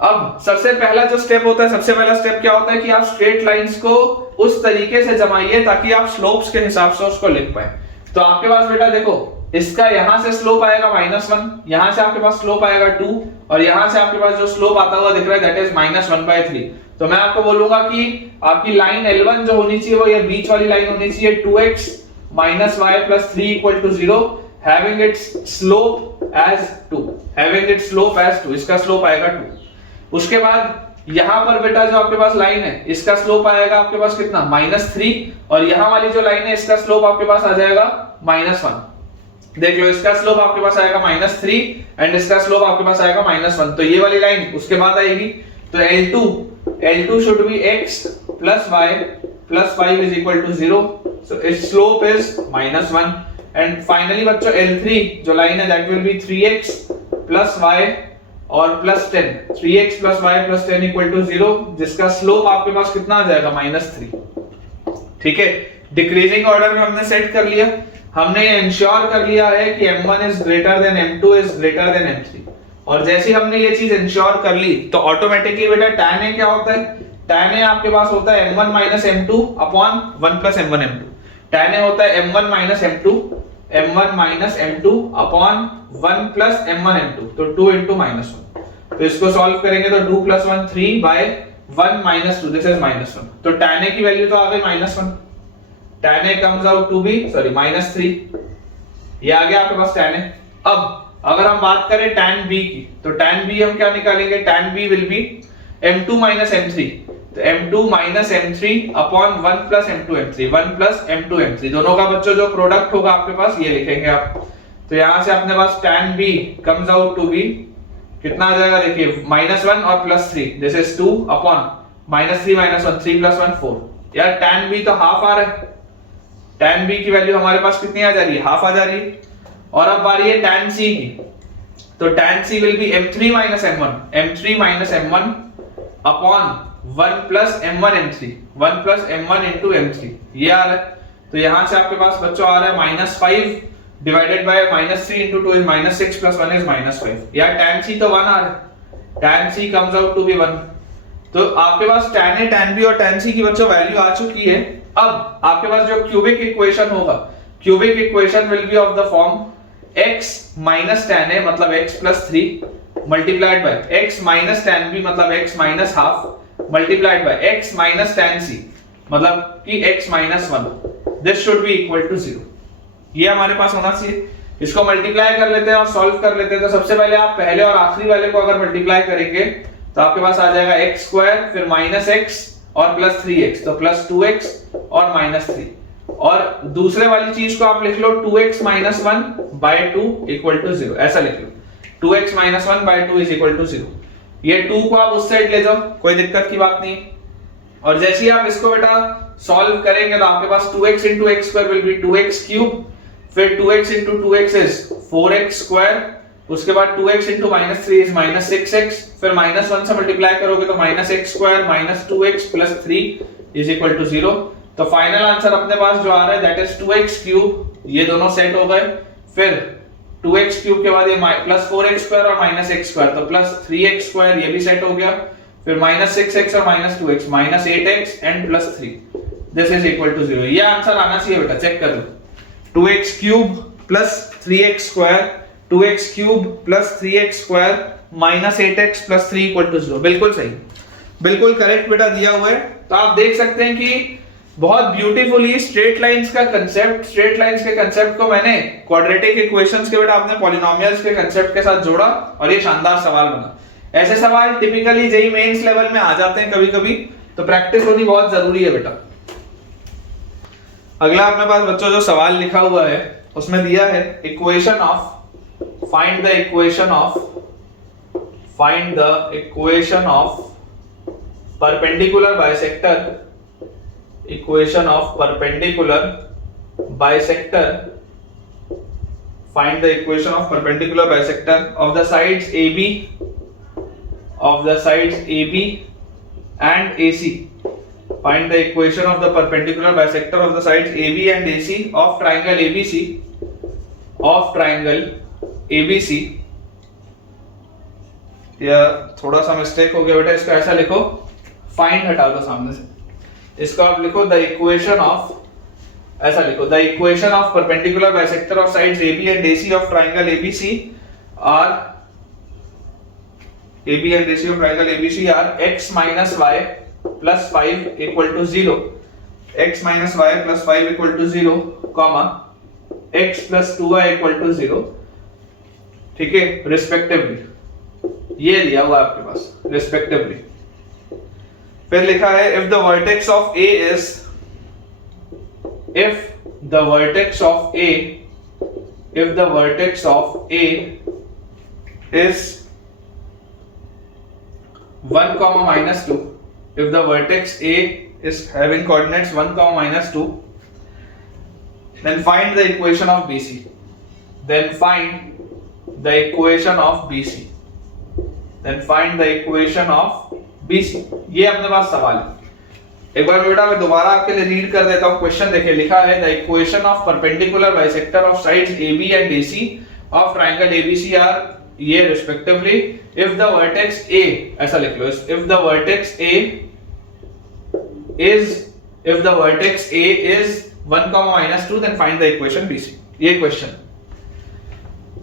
अब सबसे पहला जो स्टेप होता है, सबसे पहला स्टेप क्या होता है कि आप स्ट्रेट लाइंस को उस तरीके से जमाइए ताकि आप स्लोप्स के हिसाब से उसको लिख पाए। तो आपके पास बेटा देखो, इसका यहां से स्लोप आएगा -1, यहां से आपके पास स्लोप आएगा 2 और यहां से आपके पास जो स्लोप आता हुआ दिख रहा है दैट इज -1/3। तो मैं आपको बोलूंगा कि आपकी लाइन L1 जो होनी चाहिए वो ये बीच वाली लाइन होनी चाहिए 2x minus y plus 3 equal to 0 having its slope as 2, having its slope as 2, इसका slope आएगा 2। उसके बाद यहां पर बेटा जो आपके पास लाइन है इसका स्लोप आएगा आपके पास कितना -3, और यहां वाली जो लाइन है इसका स्लोप आपके पास आ जाएगा -1। देख लो इसका स्लोप आपके पास आएगा -3 एंड इसका स्लोप आपके पास आएगा -1, तो ये वाली लाइन उसके बाद आएगी। तो L2 should be x plus y plus 5 is equal to 0, so its slope is -1, and finally बच्चों L3 जो लाइन है that will be 3x plus y और plus 10, 3x plus y plus 10 equal to 0, जिसका slope आपके पास कितना आ जाएगा -3। ठीक है, डिक्रीजिंग ऑर्डर में हमने सेट कर लिया, हमने इंश्योर कर लिया है कि m1 is greater than m2 is greater than m3, और जैसे ही हमने ये चीज इंश्योर कर ली तो ऑटोमेटिकली बेटा tan a क्या होता है, tan a आपके पास होता है m1 minus m2 upon 1 plus m1 m2, tan a होता है m1 minus m2 upon 1 plus m1 m2, तो 2 into -1, तो इसको सॉल्व करेंगे तो 2 plus 1 3 by 1 minus 2, this is -1, तो tan a की वैल्यू तो आ गई -1, tan a comes out to be -3, ये आ गया आपके पास tan a। अब अगर हम बात करें tan b की, तो tan b हम क्या निकालेंगे, tan b will be m2 minus m3, तो m2 minus m3 upon 1 plus m2 m3, 1 plus m2 m3, दोनों का बच्चों जो प्रोडक्ट होगा आपके पास ये लिखेंगे आप। तो यहां से अपने पास tan b comes out to be कितना आ जाएगा, देखिए -1 और +3, दिस इज 2 upon -3 -1, 3 plus 1 4, यार tan b तो हाफ आ रहा है, tan b की वैल्यू हमारे पास कितनी आ जा रही है, हाफ आ जा रही है। और अब बारी है tan c की, तो tan c will be m3 minus m1 upon 1 plus m1 m3, 1 plus m1 into m3, ये आ रहा है। तो यहां से आपके पास बच्चों आ रहा है -5 divided by -3 into 2 is -6 plus 1 is -5, यार tan c तो 1 आ रहा है, tan c comes out to be 1। तो आपके पास tan a, tan b और tan c की बच्चों वैल्यू आ चुकी है। अब आपके पास जो क्यूबिक इक्वेशन होगा, cubic equation will be of the form x minus tan a मतलब x plus 3 multiplied by x minus tan b मतलब x minus half multiplied by x minus tan c मतलब कि x minus 1, this should be equal to 0, ये हमारे पास होना चाहिए। इसको multiply कर लेते हैं और सॉल्व कर लेते हैं। तो सबसे पहले आप पहले और आखिरी वाले को अगर मल्टीप्लाई करेंगे तो आपके पास आ जाएगा x स्क्वायर फिर -x और प्लस 3x, तो प्लस 2x और -3, और दूसरे वाली चीज को आप लिख लो 2x minus 1 by 2 equal to 0, ऐसा लिख लो 2x minus 1 by 2 is equal to 0। ये 2 को आप उस साइड ले जाओ, कोई दिक्कत की बात नहीं। और जैसे ही आप इसको बेटा सॉल्व करेंगे तो आपके पास 2x into x square will be 2x cube, फिर 2x into 2x is 4x square, उसके बाद 2x into -3 is -6x, फिर -1 से मल्टीप्लाई करोगे तो -x square minus 2x plus 3 is equal to 0। तो फाइनल आंसर अपने पास जो आ रहा है दैट इज 2x क्यूब, ये दोनों सेट हो गए। फिर 2x क्यूब के बाद ये प्लस 4x स्क्वायर और -x स्क्वायर, तो प्लस 3x स्क्वायर ये भी सेट हो गया। फिर -6x और -2x, -8x and plus 3, this is equal to 0। ये आंसर आना चाहिए बेटा, चेक कर लो। 2x cube plus 3x square, 2x cube plus 3x square -8x plus 3 equal to 0, बिल्कुल सही, बिल्कुल करेक्ट बेटा दिया हुआ है। तो आप देख सकते हैं कि बहुत ब्यूटीफुली स्ट्रेट लाइंस का कंसेप्ट, स्ट्रेट लाइंस के कंसेप्ट को मैंने क्वाड्रेटिक इक्वेशंस के बेटा आपने पॉलिनोमियल्स के कंसेप्ट के साथ जोड़ा और ये शानदार सवाल बना। ऐसे सवाल टिपिकली जेईई मेंस लेवल में आ जाते हैं कभी कभी, तो प्रैक्टिस होनी बहुत जरूरी है बेटा। अगला अपने पास बच्चों जो सवाल लिखा हुआ है उसमें दिया है equation of find the equation of perpendicular bisector, equation of perpendicular bisector, find the equation of perpendicular bisector of the sides AB and AC, find the equation of the perpendicular bisector of the sides AB and AC of triangle ABC। या थोड़ा सा mistake हो गया बेटा, इसका ऐसा लिखो, find हटा दो सामने से, इसको आप लिखो द इक्वेशन ऑफ, ऐसा लिखो the equation of perpendicular bisector of sides AB and AC of triangle ABC are x minus y plus 5 equal to 0, x minus y plus 5 equal to 0 comma x plus 2y equal to 0, ठीक है, respectively. ये दिया हुआ आपके पास respectively. फिर लिखा है if the vertex of A is, if the vertex of A is 1 comma minus 2, if the vertex A is having coordinates 1 comma minus 2, then find the equation of BC. Then find the equation of BC. ये अपने पास सवाल है। एक बार बेटा मैं दोबारा आपके लिए रीड कर देता हूँ क्वेश्चन। देखिए लिखा है the equation of perpendicular bisector of sides AB and AC of triangle ABC are ये respectively if the vertex A, ऐसा लिख लो, if the vertex A is 1 comma minus 2 then find the equation BC। ये question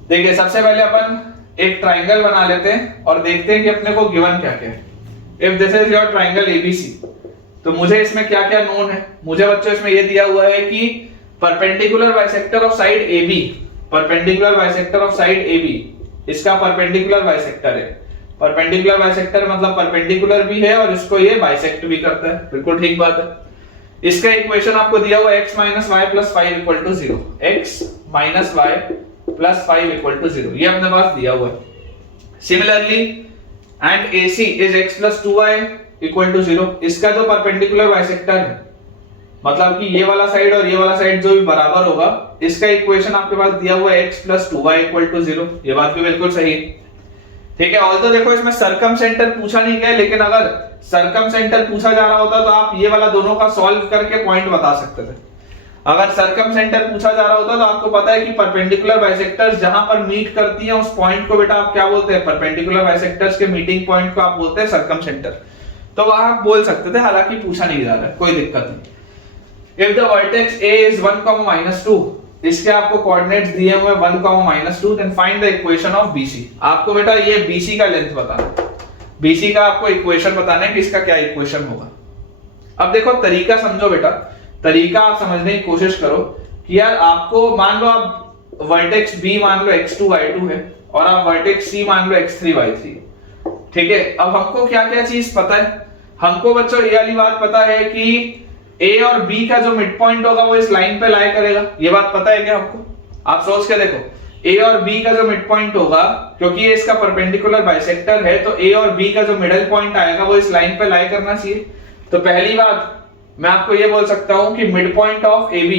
देखिए, सबसे पहले अपन एक triangle बना लेते हैं और देखते हैं कि अपने को गिवन क्या क्या है। If this is your triangle ABC, तो मुझे इसमें क्या क्या नोन है। मुझे बच्चों इसमें ये दिया हुआ है कि perpendicular bisector of side AB, perpendicular bisector of side AB, इसका परपेंडिकुलर बाइसेक्टर है। परपेंडिकुलर बाइसेक्टर मतलब परपेंडिकुलर भी है और इसको ये बाइसेक्ट भी करता है, बिल्कुल ठीक बात है। इसका इक्वेशन आपको दिया हुआ है x minus y plus 5 equal to 0, x minus y plus 5 equal to 0, ये अपने पास दिया हुआ है। Similarly and AC is x plus 2y equal to 0, इसका जो परपेंडिकुलर बाइसेक्टर है, मतलब कि ये वाला साइड और ये वाला साइड जो भी बराबर होगा, इसका इक्वेशन आपके पास दिया हुआ है x plus 2y equal to 0, ये बात भी बिल्कुल सही है, ठीक है। ऑल्दो देखो इसमें सरकमसेंटर पूछा नहीं गया, लेकिन अगर सरकमसेंटर पूछा जा रहा होता तो आप ये वाला दोनों का सॉल्व करके पॉइंट बता सकते थे। अगर सरकमसेंटर पूछा जा रहा होता तो आपको पता है कि परपेंडिकुलर बाइसेक्टर्स जहां पर मीट करती हैं उस पॉइंट को बेटा आप क्या बोलते हैं, परपेंडिकुलर बाइसेक्टर्स के मीटिंग पॉइंट को आप बोलते हैं सरकमसेंटर। तो वहां आप बोल सकते थे, हालांकि पूछा नहीं जा रहा है, कोई दिक्कत नहीं। If the vertex A is 1 comma minus 2, इसके आपको कोऑर्डिनेट्स दिए हुए 1 comma minus 2, then find the equation of BC। आपको बेटा ये BC का लेंथ बताना, BC का आपको इक्वेशन बताना है कि इसका क्या इक्वेशन होगा। अब देखो तरीका समझो बेटा, तरीका आप समझने की कोशिश करो कि यार आपको मान लो आप वर्टेक्स B मान लो x2 y2 है और आप वर्टेक्स C मान लो x3 y3, ठीक है। अब हमको क्या क्या चीज पता है, हमको बच्चों ये वाली बात पता है कि A और B का जो मिड पॉइंट होगा वो इस लाइन पे लाई करेगा, ये बात पता है क्या आपको? आप सोच के देखो, A और B का जो मिड पॉइंट होगा, क्योंकि ये इसका परपेंडिकुलर बाइसेक्टर है, तो A और B का जो मिडिल पॉइंट आएगा वो इस लाइन पे लाई करना चाहिए। तो पहली बात मैं आपको ये बोल सकता हूं कि mid point of AB,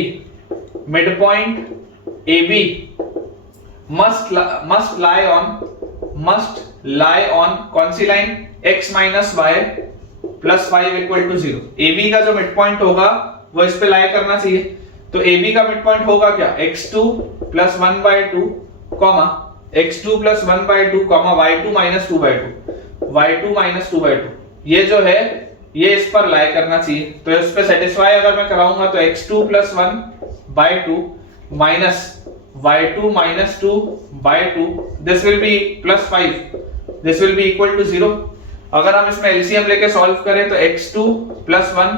mid point AB must lie on कौन सी line, x minus y plus 5 equal to 0। AB का जो मिड पॉइंट होगा वो इस पे लाई करना चाहिए। तो AB का मिड पॉइंट होगा क्या, x2 plus 1/2 comma x2 plus 1/2 comma y2 minus 2/2, y2 minus 2/2, ये जो है ये इस पर लाई करना चाहिए। तो इस पे सेटिस्फाई अगर मैं कराऊंगा तो x2 plus 1/2 minus y2 minus 2/2, this will be plus 5, this will be equal to 0। अगर हम इसमें एलसीएम लेके सॉल्व करें तो x2 plus 1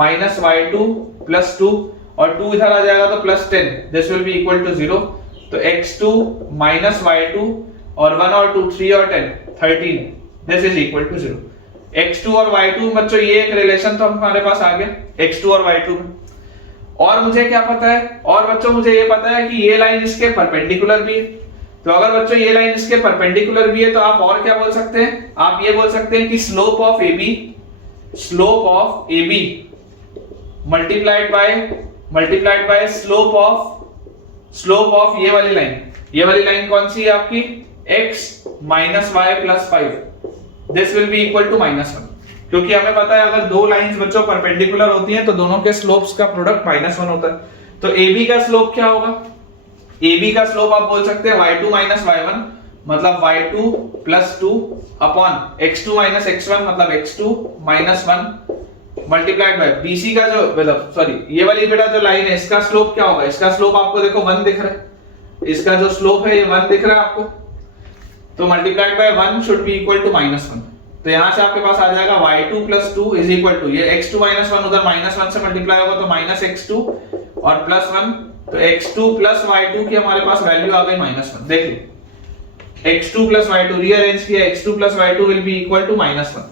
minus y2 plus 2 और 2 इधर आ जाएगा तो plus 10, this will be equal to 0। तो x2 minus y2 और 1 और 2 3 और 10 13, this is equal to 0। x2 और y2 बच्चों ये एक रिलेशन तो हमारे पास आ गया x2 और y2 में। और मुझे क्या पता है, और बच्चों मुझे ये पता है कि ये लाइन इसके परपेंडिकुलर भी है। तो अगर बच्चों ये लाइन इसके परपेंडिकुलर भी है तो आप और क्या बोल सकते हैं, आप ये बोल सकते हैं कि slope of AB multiplied by slope of ये वाली लाइन कौन सी है आपकी, x minus y plus 5, this will be equal to -1। क्योंकि हमें पता है अगर दो लाइंस बच्चों परपेंडिकुलर होती हैं तो दोनों के स्लोप्स का प्रोडक्ट -1 होता है। तो AB का स्लोप क्या होगा, AB का स्लोप आप बोल सकते हैं y2 minus y1 मतलब y2 plus 2 upon x2 minus x1 मतलब x2 minus 1 multiplied by BC का जो मतलब सॉरी ये वाली बेटा जो लाइन है इसका स्लोप क्या होगा, इसका स्लोप आपको देखो 1 दिख रहा है, इसका जो स्लोप है ये 1 दिख रहा है आपको, तो multiplied by 1 should be equal to -1। तो यहां से आपके पास आ जाएगा y2 plus 2 is equal to ये x2 minus 1 उधर -1 से मल्टीप्लाई होगा तो -x2 और +1 तो x2 प्लस y2 की हमारे पास वैल्यू आ गई -1। देखिए x2 प्लस y2 रीअरेंज किया, x2 plus y2 will be equal to -1।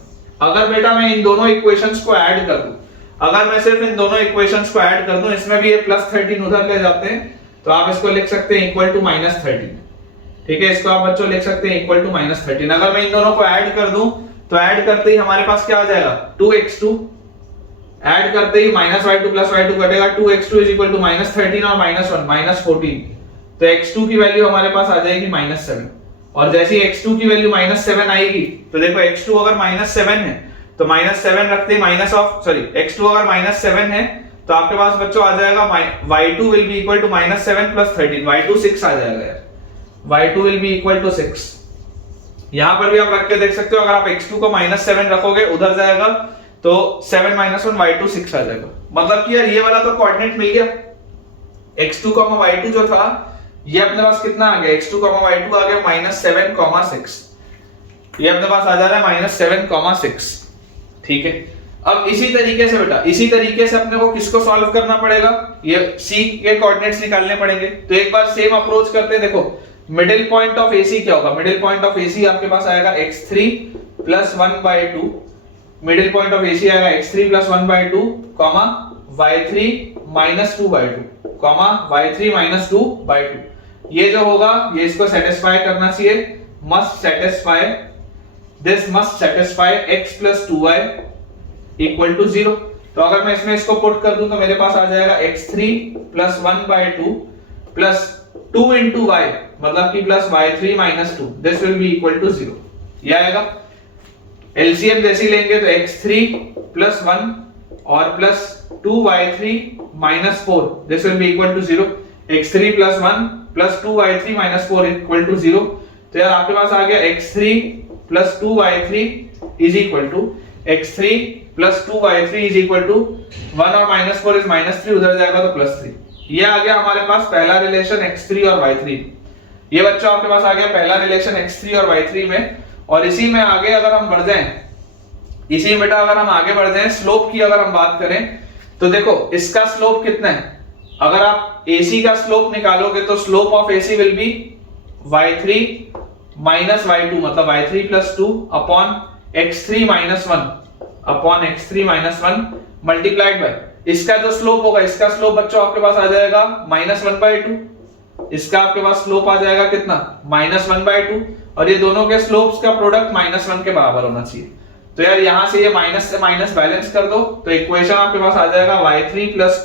अगर बेटा मैं इन दोनों इक्वेशंस को ऐड कर दूं, अगर मैं सिर्फ इन दोनों इक्वेशंस को ऐड कर दूं, इसमें भी ये +13 उधर ले जाते हैं, तो आप इसको लिख सकते हैं इक्वल टू -13। ठीक है, इसको आप बच्चों लिख सकते हैं इक्वल टू -13। अगर मैं इन दोनों को ऐड कर दूं, तो ऐड करते ही हमारे पास क्या आ जाएगा 2x2, ऐड करते ही -y2 प्लस y2 कटेगा, 2x2 इज इक्वल टू -13 और -1 -14। तो x2 की वैल्यू हमारे पास आ जाएगी -7। और जैसे ही x2 की वैल्यू -7 आएगी, तो देखो x2 अगर -7 है तो -7 रखते ही x2 अगर -7 है तो आपके पास बच्चों आ जाएगा y2 will be equal to -7 plus 13, y2 6 आ जाएगा यार, y2 will be equal to 6। यहां पर भी आप रख के देख सकते हो, अगर आप x2 को -7 रखोगे उधर जाएगा तो 7 - 1 y2 6 आ जाएगा। मतलब कि यार ये वाला तो कोऑर्डिनेट मिल गया, x2, y2 जो था ये अपने पास कितना आ गया, x2, y2 आ गया -7, 6। ये अपने पास आ जा रहा है -7, 6। ठीक है, अब इसी तरीके से बेटा, इसी तरीके से अपने को किसको सॉल्व करना पड़ेगा, ये c के कोऑर्डिनेट्स निकालने पड़ेंगे। तो एक बार सेम अप्रोच करते हैं। देखो मिडिल पॉइंट ऑफ AC क्या होगा, मिडिल पॉइंट ऑफ AC आपके पास आएगा x3 plus 1/2, middle point of AC आएगा x3 plus 1/2, y3 minus 2/2, y3 minus 2/2। ये जो होगा ये इसको सेटिस्फाई करना चाहिए, must satisfy, this must satisfy x plus 2y equal to 0। तो अगर मैं इसमें इसको पुट कर दूं तो मेरे पास आ जाएगा x3 plus 1/2 plus 2 into y, मतलब कि plus y3 minus 2, this will be equal to 0। ये आएगा। एलसीएम जैसी लेंगे तो x3 प्लस 1 और plus 2y3 minus 4, this will be equal to 0। x3 plus 1 plus 2y3 minus 4 equal to 0। तो यार आपके पास आ गया x3 plus 2y3 is equal to x3 plus 2y3 is equal to 1 और -4 इज -3, उधर जाएगा तो +3। ये आ गया हमारे पास पहला रिलेशन x3 और y3। ये बच्चों आपके पास आ गया पहला रिलेशन x3 और y3 में। और इसी में आगे अगर हम बढ़ जाएं, इसी में बेटा अगर हम आगे बढ़ जाएं, स्लोप की अगर हम बात करें तो देखो इसका स्लोप कितना है, अगर आप AC का स्लोप निकालोगे तो slope of AC will be y3 minus y2, मतलब y3 plus 2 upon x3 minus 1 upon x3 minus 1 multiplied by इसका जो स्लोप होगा, इसका स्लोप बच्चों आपके पास आ जाएगा -1/2, इसका आपके पास स्लोप आ जाएगा कितना -1/2, और ये दोनों के स्लोप्स का प्रोडक्ट -1 के बराबर होना चाहिए। तो यार यहां से ये माइनस से माइनस बैलेंस कर दो, तो इक्वेशन आपके पास आ जाएगा y3 plus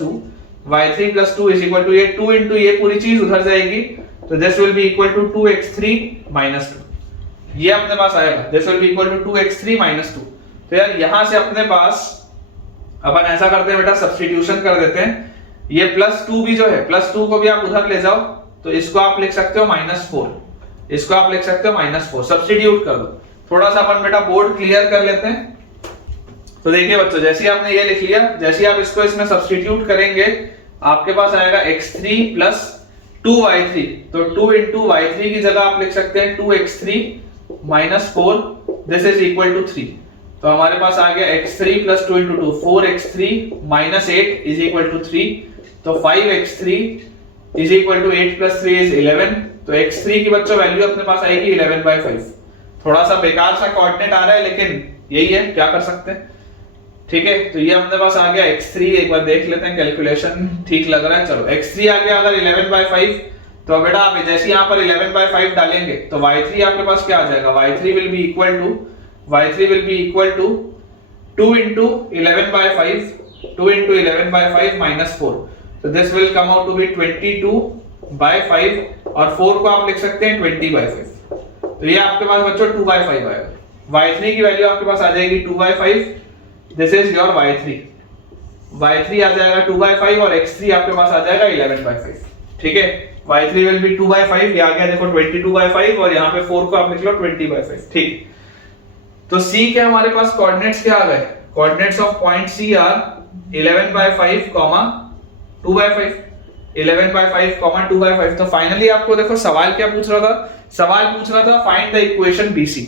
2 is equal to ये 2 इंटू ये पूरी चीज उधर जाएगी, तो this will be equal to 2x3 minus 2। ये अपने पास आएगा, this will be equal to 2x3 minus 2। तो यार यहां से अपने पास अपन ऐसा करते हैं बेटा, सब्स्टिट्यूशन कर देते हैं। ये +2 भी जो है, +2 को भी आप उधर ले जाओ, तो इसको आप लिख सकते हो -4, इसको आप लिख सकते हो -4, सब्स्टिट्यूट कर दो। थोड़ा सा अपन बेटा बोर्ड क्लियर कर लेते हैं। तो देखिए बच्चों, जैसे ही आपने ये लिख लिया, जैसे ही आप इसको इसमें सब्स्टिट्यूट करेंगे आपके पास आएगा x3 प्लस 2y3, तो 2 इंटू y3 की जगह आप लिख सकते हैं 2x3 minus 4, this is equal to 3। तो हमारे पास आ गया x3 plus 2 into 2, 4x3 minus 8 is equal to 3, तो 5x3 is equal to 8 plus 3 is 11। तो x3 की बच्चों वैल्यू अपने पास आएगी 11/5। थोड़ा सा बेकार सा कोऑर्डिनेट आ रहा है, लेकिन यही है, क्या कर सकते हैं। ठीक है, तो ये अपने पास आ गया x3, एक बार देख लेते हैं कैलकुलेशन ठीक लग रहा है। चलो x3 आ गया अगर 11/5, तो बेटा आप जैसे यहाँ पर 11/5 डालेंगे तो y3 आपके पास क्या आ जाएगा, y3 will be equal to 2 into 11/5, 2 into 11/5 minus 4, so this will come out to be 22/5, और 4 को आप लिख सकते हैं 20/5। तो ये आपके पास बच्चों 2/5 आएगा। y3 की वैल्यू आपके पास आ जाएगी 2/5, दिस इज योर y3 आ जाएगा 2/5 और x3 आपके पास आ जाएगा 11/5। ठीक है, y3 will be 2/5, ये आ गया देखो 22/5, और यहाँ पे 4 को आप लिख लो 20/5। ठीक, तो C के हमारे पास कोऑर्डिनेट्स क्या आ गए, coordinates of point C are 11/5, 2/5, 11/5, 2/5। तो फाइनली आपको देखो सवाल क्या पूछ रहा था, सवाल पूछ रहा था फाइंड द इक्वेशन BC।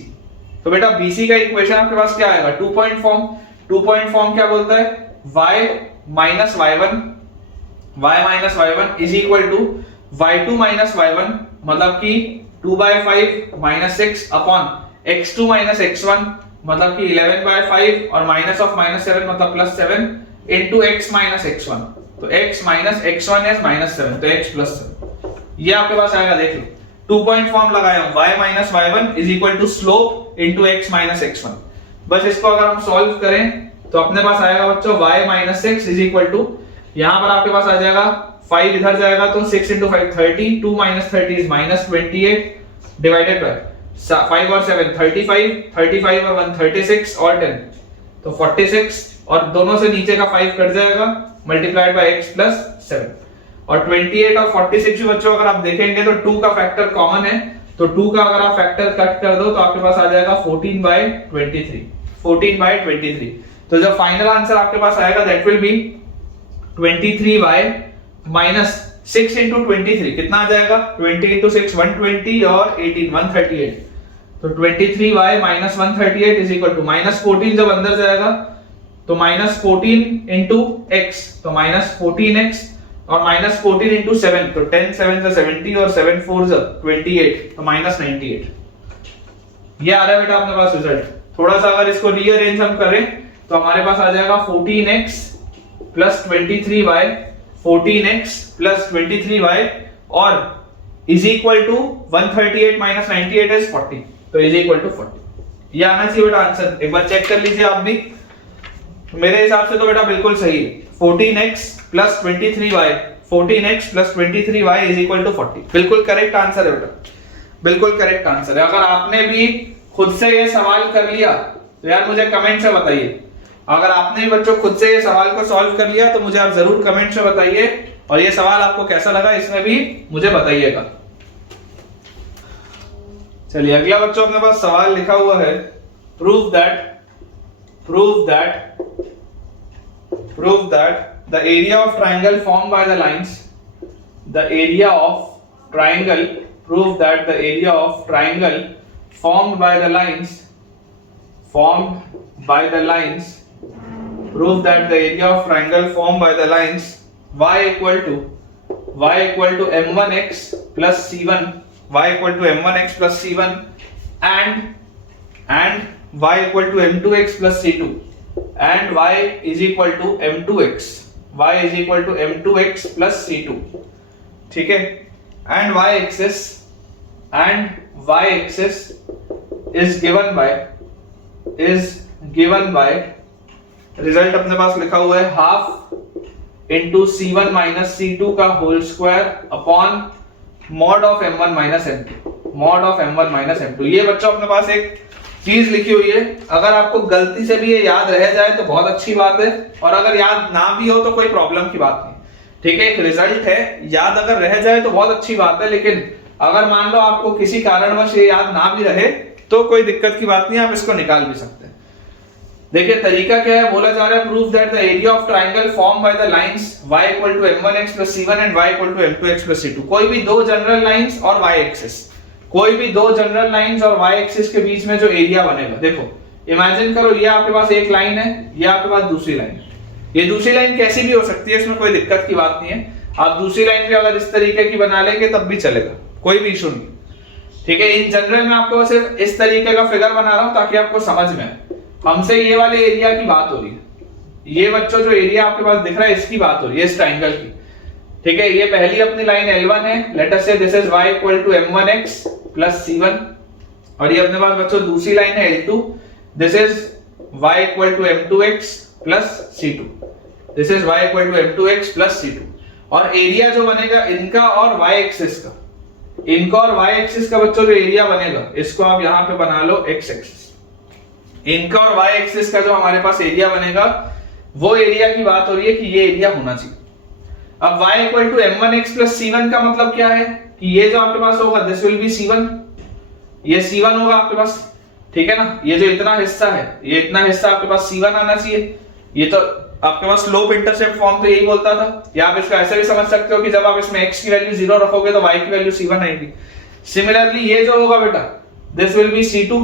तो बेटा BC का इक्वेशन आपके पास क्या आएगा, 2 पॉइंट फॉर्म। 2 पॉइंट फॉर्म क्या बोलता है, y minus y1 y minus y1 is equal to y2 minus y1, मतलब कि 2/5 minus 6 upon x2 minus x1, मतलब कि 11/5 और माइनस ऑफ -7 मतलब +7 इनटू x माइनस x1। तो x माइनस x1 है -7, तो x प्लस 7 ये आपके पास आएगा। देख लो 2 पॉइंट फॉर्म लगाया हूं, y minus y1 is equal to slope into x minus x1। बस इसको अगर हम सॉल्व करें तो अपने पास आएगा बच्चों y minus 6 is equal to, यहां पर आपके पास आ जाएगा 5 इधर जाएगा तो 6 into 5 30, 2 minus 30 is minus 28 divided by 5 और 7 35, 35 और 1 36 और 10 तो 46 और दोनों से नीचे का 5 कट जाएगा मल्टीप्लाइड बाय x प्लस 7 और 28 और 46 भी बच्चों अगर आप देखेंगे तो 2 का फैक्टर कॉमन है, तो 2 का अगर आप फैक्टर कट कर दो तो आपके पास आ जाएगा 14/23, 14/23। तो जो फाइनल आंसर आपके पास आएगा that will B 23y minus 6 into 23 कितना आ जाएगा 20 इंटू 6 120 और 18 138, तो 23y minus 138 is equal to -14 जब अंदर जाएगा तो -14 इंटू x तो -14x और -14 इंटू 7 तो 10 7 से 70 और 7 4 से 28 तो -98। ये आ रहा है बेटा अपने पास रिजल्ट। थोड़ा सा अगर इसको रीअरेंज हम करें तो हमारे पास आ जाएगा 14x plus 23y, 14x plus 23y और is equal to 138 minus 98 is 40, तो इज इक्वल टू 40। ये आना चाहिए बेटा आंसर, एक बार चेक कर लीजिए आप भी। मेरे हिसाब से तो बेटा बिल्कुल सही है, 14x plus 23y, 14x plus 23y is equal to 40, बिल्कुल करेक्ट आंसर है बेटा, बिल्कुल करेक्ट आंसर है। अगर आपने भी खुद से ये सवाल कर लिया तो यार मुझे कमेंट से बताइए। अगर आपने भी बच्चों खुद से ये सवाल को सॉल्व कर लिया तो मुझे आप जरूर कमेंट में बताइए, और ये सवाल आपको कैसा लगा इसमें भी मुझे बताइएगा। चलिए अगला बच्चों अपने पास सवाल लिखा हुआ है, prove that the area of triangle form by the lines, the area of triangle, prove that the area of triangle formed by the lines, prove that the area of triangle formed by the lines y equal to m1x plus c1, y equal to m1x plus c1 and y equal to m2x plus c2 and y is equal to m2x, y is equal to m2x plus c2, ठीक है, and y axis is given by result अपने पास लिखा हुआ है half into c1 minus c2 का whole square upon mod of m1 minus m2, mod of m1 minus m2। ये बच्चों अपने पास एक चीज लिखी हुई है, अगर आपको गलती से भी ये याद रह जाए तो बहुत अच्छी बात है, और अगर याद ना भी हो तो कोई प्रॉब्लम की बात नहीं, ठीक है। एक रिजल्ट है, याद अगर रह जाए तो बहुत अच्छी बात है, लेकिन अगर मान लो आपको किसी कारणवश ये याद ना भी रहे तो कोई दिक्कत की बात नहीं, आप इसको निकाल भी सकते हैं। देखिए तरीका क्या है, बोला जा रहा है prove that the area of triangle form by the lines y equal to m1x plus c1 and y equal to m2x plus c2। कोई भी दो जनरल लाइंस और y एक्सिस, कोई भी दो जनरल लाइंस और y एक्सिस के बीच में जो एरिया बनेगा, देखो इमेजिन करो ये आपके पास एक लाइन है, ये आपके पास दूसरी लाइन है, ये दूसरी लाइन कैसी भी हो सकती है, इसमें कोई दिक्कत की बात नहीं है। आप दूसरी लाइन भी अगर इस तरीके की बना लेंगे तब भी चलेगा, कोई भी इशू नहीं, ठीक है। इन जनरल में आपको सिर्फ इस तरीके का फिगर बना रहा हूं ताकि आपको समझ में आए। हमसे ये वाले एरिया की बात हो रही है, ये बच्चों जो एरिया आपके पास दिख रहा है इसकी बात हो रही है, इस ट्राइंगल की, ठीक है। ये पहली अपनी लाइन L1 है, let us say this is y equal to m1x plus c1, और ये अपने पास बच्चों दूसरी लाइन है L2, this is y equal to m2x plus c2, this is y equal to m2x plus c2। और area जो बनेगा इनका और y एक्सिस का, इनका और y एक्सिस का बच्चों जो एरिया बनेगा इसको आप यहां पे बना लो x एक्सिस, इनका और y एक्सिस का जो हमारे पास एरिया बनेगा वो एरिया की बात हो रही है कि ये एरिया होना चाहिए। अब y equal to m1x plus c1 का मतलब क्या है कि ये जो आपके पास होगा दिस विल बी c1, ये c1 होगा आपके पास, ठीक है ना। ये जो इतना हिस्सा है, ये इतना हिस्सा आपके पास c1 आना चाहिए। ये तो आपके पास स्लोप इंटरसेप्ट फॉर्म तो यही बोलता था, या आप इसको ऐसे भी समझ सकते हो कि जब आप इसमें x की वैल्यू 0 रखोगे तो y की वैल्यू c1 आएगी। सिमिलरली ये जो होगा बेटा this will B c2,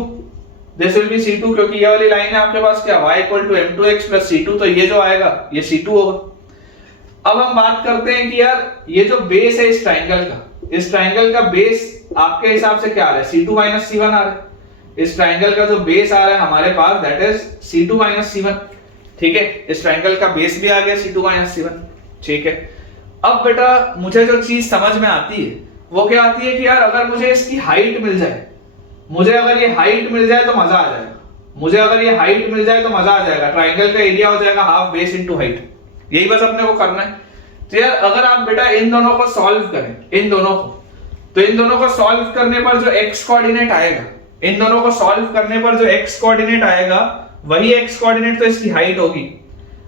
this will B c2, क्योंकि ये वाली लाइन है आपके पास क्या y equal to m2x plus c2, तो ये जो आएगा ये c2 होगा। अब हम बात करते हैं कि यार ये जो बेस है इस ट्राइंगल का बेस आपके हिसाब से क्या आ रहा है, C2 माइनस C1 आ रहा है। इस ट्राइंगल का जो बेस आ रहा है हमारे पास that is C2 minus C1, ठीक है। इस ट्राइंगल का बेस भी आ गया C2 माइनस C1, ठीक है। अब बेटा मुझे जो चीज समझ में आती है वो क्या आती है कि यार अगर मुझे इसकी हाइट मिल जाए, मुझे अगर ये हाइट मिल जाए तो मजा आ जाएगा, मुझे अगर ये हाइट मिल जाए तो मजा आ जाएगा। ट्राइंगल का एरिया हो जाएगा हाफ बेस इनटू हाइट, यही बस अपने को करना है। तो यार अगर आप बेटा इन दोनों को सॉल्व करें, इन दोनों को, तो इन दोनों को सॉल्व करने पर जो x कोऑर्डिनेट आएगा, इन दोनों को सॉल्व करने पर जो x कोऑर्डिनेट आएगा वही x कोऑर्डिनेट तो इसकी हाइट होगी।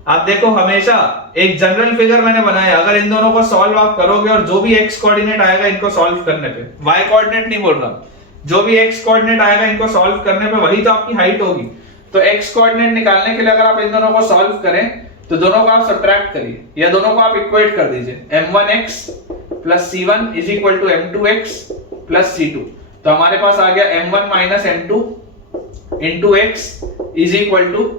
आप देखो हमेशा एक जनरल फिगर मैंने बनाया, अगर इन दोनों को सॉल्व आप करोगे और जो भी x कोऑर्डिनेट आएगा इनको सॉल्व करने पे, y कोऑर्डिनेट नहीं बोल रहा, जो भी x कोऑर्डिनेट आएगा इनको सॉल्व करने पे वही तो आपकी हाइट होगी। तो x कोऑर्डिनेट निकालने के लिए अगर आप इन दोनों को सॉल्व करें तो दोनों को आप सब्ट्रैक्ट करिए या दोनों को आप इक्वेट कर दीजिए, m1x plus c1 is equal to m2x plus c2। तो हमारे पास आ गया m1 minus m2 into x is equal to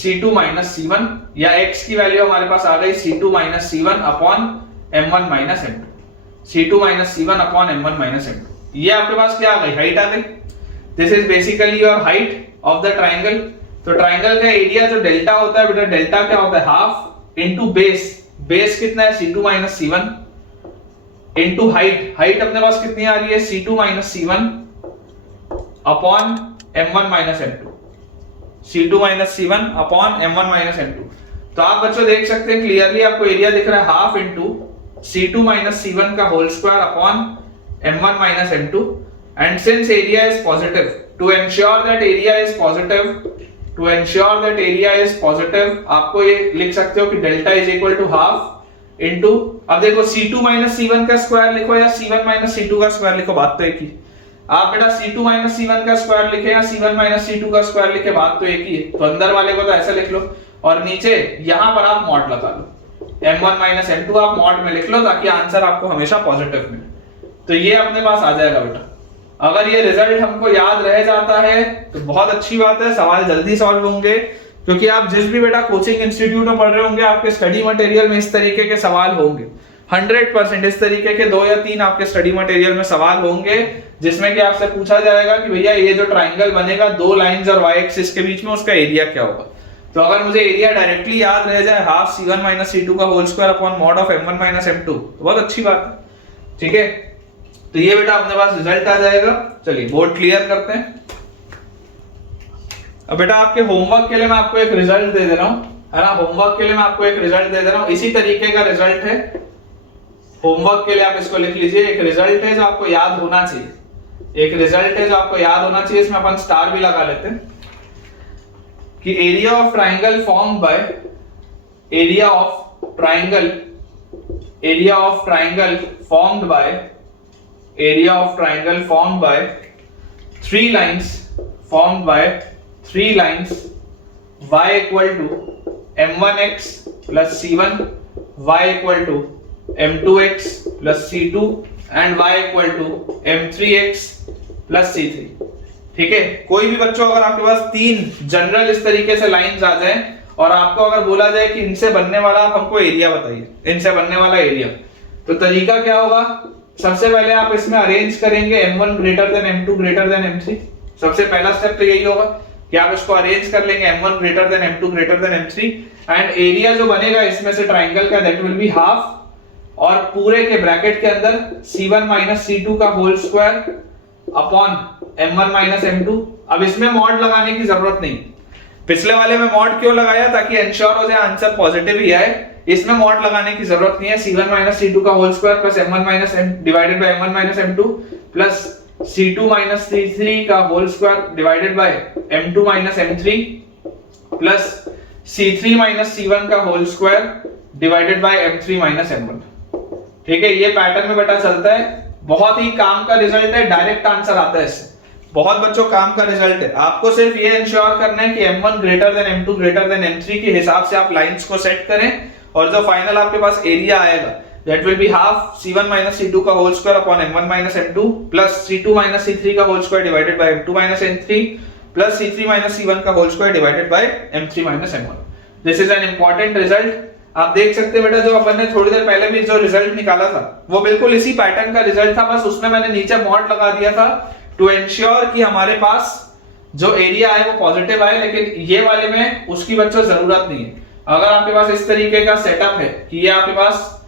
c2 minus c1, या x की वैल्यू हमारे पास आ गई c2 minus c1 upon m1 minus m2, c2 minus c1 upon m1 minus m2। ये आपके पास क्या आ गई, हाइट आ गई। This is basically your height of the triangle. तो ट्राइंगल का एरिया जो डेल्टा होता है बेटा, डेल्टा क्या होता है, हाफ इनटू बेस, बेस कितना है C2 minus C1 into height, height अपने पास कितनी आ रही है C2 minus C1 upon M1 minus M2, C2 minus C1 upon M1 minus M2। तो आप बच्चों देख सकते हैं क्लियरली, आपको एरिया दिख रहा है half into C2 minus C1 का whole square upon M1 minus M2। And since area is positive, to ensure that area is positive, to ensure that area is positive, आपको ये लिख सकते हो कि delta is equal to half into, अब देखो C2 minus C1 का square लिखो या C1 माइनस C2 का स्क्वायर लिखो, बात तो एक ही। आप बेटा C2 माइनस C1 का स्क्वायर लिखे या C1 माइनस C2 का स्क्वायर लिखे, बात तो एक ही है। तो अंदर वाले को तो ऐसा लिख लो और नीचे यहां पर आप मॉड लगा लो, M1 माइनस M2 आप मॉड में लिख लो ताकि आंसर आपको हमेशा पॉजिटिव मिले। तो ये अपने पास आ जाएगा बेटा। अगर ये रिजल्ट हमको याद रह जाता है तो बहुत अच्छी बात है, सवाल जल्दी सॉल्व होंगे, क्योंकि आप जिस भी बेटा कोचिंग इंस्टीट्यूट में पढ़ रहे होंगे आपके स्टडी मटेरियल में इस तरीके के सवाल होंगे। 100% इस तरीके के 2 या 3 आपके स्टडी मटेरियल में सवाल होंगे जिसमें कि आपसे पूछा जाएगा कि भैया ये जो ट्राइंगल बनेगा 2 लाइंस और y एक्सिस के बीच में, उसका एरिया क्या होगा। तो अगर मुझे एरिया डायरेक्टली याद रह जाए हाफ C1 माइनस C2 का whole square upon mod of M1 minus M2, तो बहुत अच्छी बात है, ठीक है। तो ये बेटा अपने पास रिजल्ट आ जाएगा। चलिए बोर्ड क्लियर करते हैं। अब बेटा आपके होमवर्क के लिए मैं आपको एक रिजल्ट दे दे रहा हूं, है ना, होमवर्क के लिए मैं आपको एक रिजल्ट दे दे रहा हूं, इसी तरीके का रिजल्ट है। होमवर्क के लिए आप इसको लिख लीजिए, एक रिजल्ट है जो आपको याद होना चाहिए, एक रिजल्ट है जो आपको याद होना चाहिए, इसमें अपन स्टार भी लगा लेते हैं कि area of triangle formed by, area of triangle, area of triangle formed by, area of triangle formed by 3 lines, formed by 3 lines, y equal to m1x plus c1, y equal to m2x plus c2 and y equal to m3x plus c3। ठीक है, कोई भी बच्चों अगर आपके पास 3 general इस तरीके से लाइंस आ जाए और आपको अगर बोला जाए कि इनसे बनने वाला आप हमको एरिया बताइए, इनसे बनने वाला एरिया, तो तरीका क्या होगा, सबसे पहले आप इसमें अरेंज करेंगे m1 greater than m2 greater than m3। सबसे पहला स्टेप तो यही होगा कि आप इसको अरेंज कर लेंगे m1 greater than m2 greater than m3, and area जो बनेगा इसमें से ट्राइंगल का दैट विल बी हाफ, और पूरे के ब्रैकेट के अंदर C1 माइनस C2 का whole square upon m1 minus m2। अब इसमें मॉड लगाने की जरूरत नहीं, पिछले वाले में मॉड क्यों लगाया, ताकि इंश्योर हो जाए आंसर पॉजिटिव ही आए। इसमें मॉड लगाने की जरूरत नहीं है। C1 माइनस C2 का whole square plus M1 minus M divided by M1 minus M2 plus C2 minus C3 का whole square divided by M2 minus M3 plus C3 minus C1 का whole square divided by M3 minus M1। ठीक है, ये pattern में बेटा चलता है। बहुत ही काम का रिजल्ट है, डायरेक्ट आंसर आता है इससे। बहुत बच्चों काम का रिजल्ट है। आपको सिर्फ ये इंश्योर करना है कि M1 greater than M2 greater than M3 के हिसाब से आप लाइंस को सेट करें, और जो फाइनल आपके पास एरिया आएगा that will be half C1 minus C2 का whole square upon M1 minus M2 plus C2 minus C3 का whole square divided by M2 minus M3 plus C3 minus C1 का whole square divided by M3 minus M1। This is an important result. आप देख सकते हैं बेटा जो अपन ने थोड़ी देर पहले भी जो रिजल्ट निकाला था वो बिल्कुल इसी पैटर्न का रिजल्ट था, बस उसमें मैंने नीचे मॉड लगा दिया था टू एंश्योर कि हमारे पास जो एरिया है वो पॉजिटिव आए, लेकिन ये वाले में उसकी बच्चों जरूरत नहीं है। अगर आपके पास इस तरीके का सेटअप है कि ये आपके पास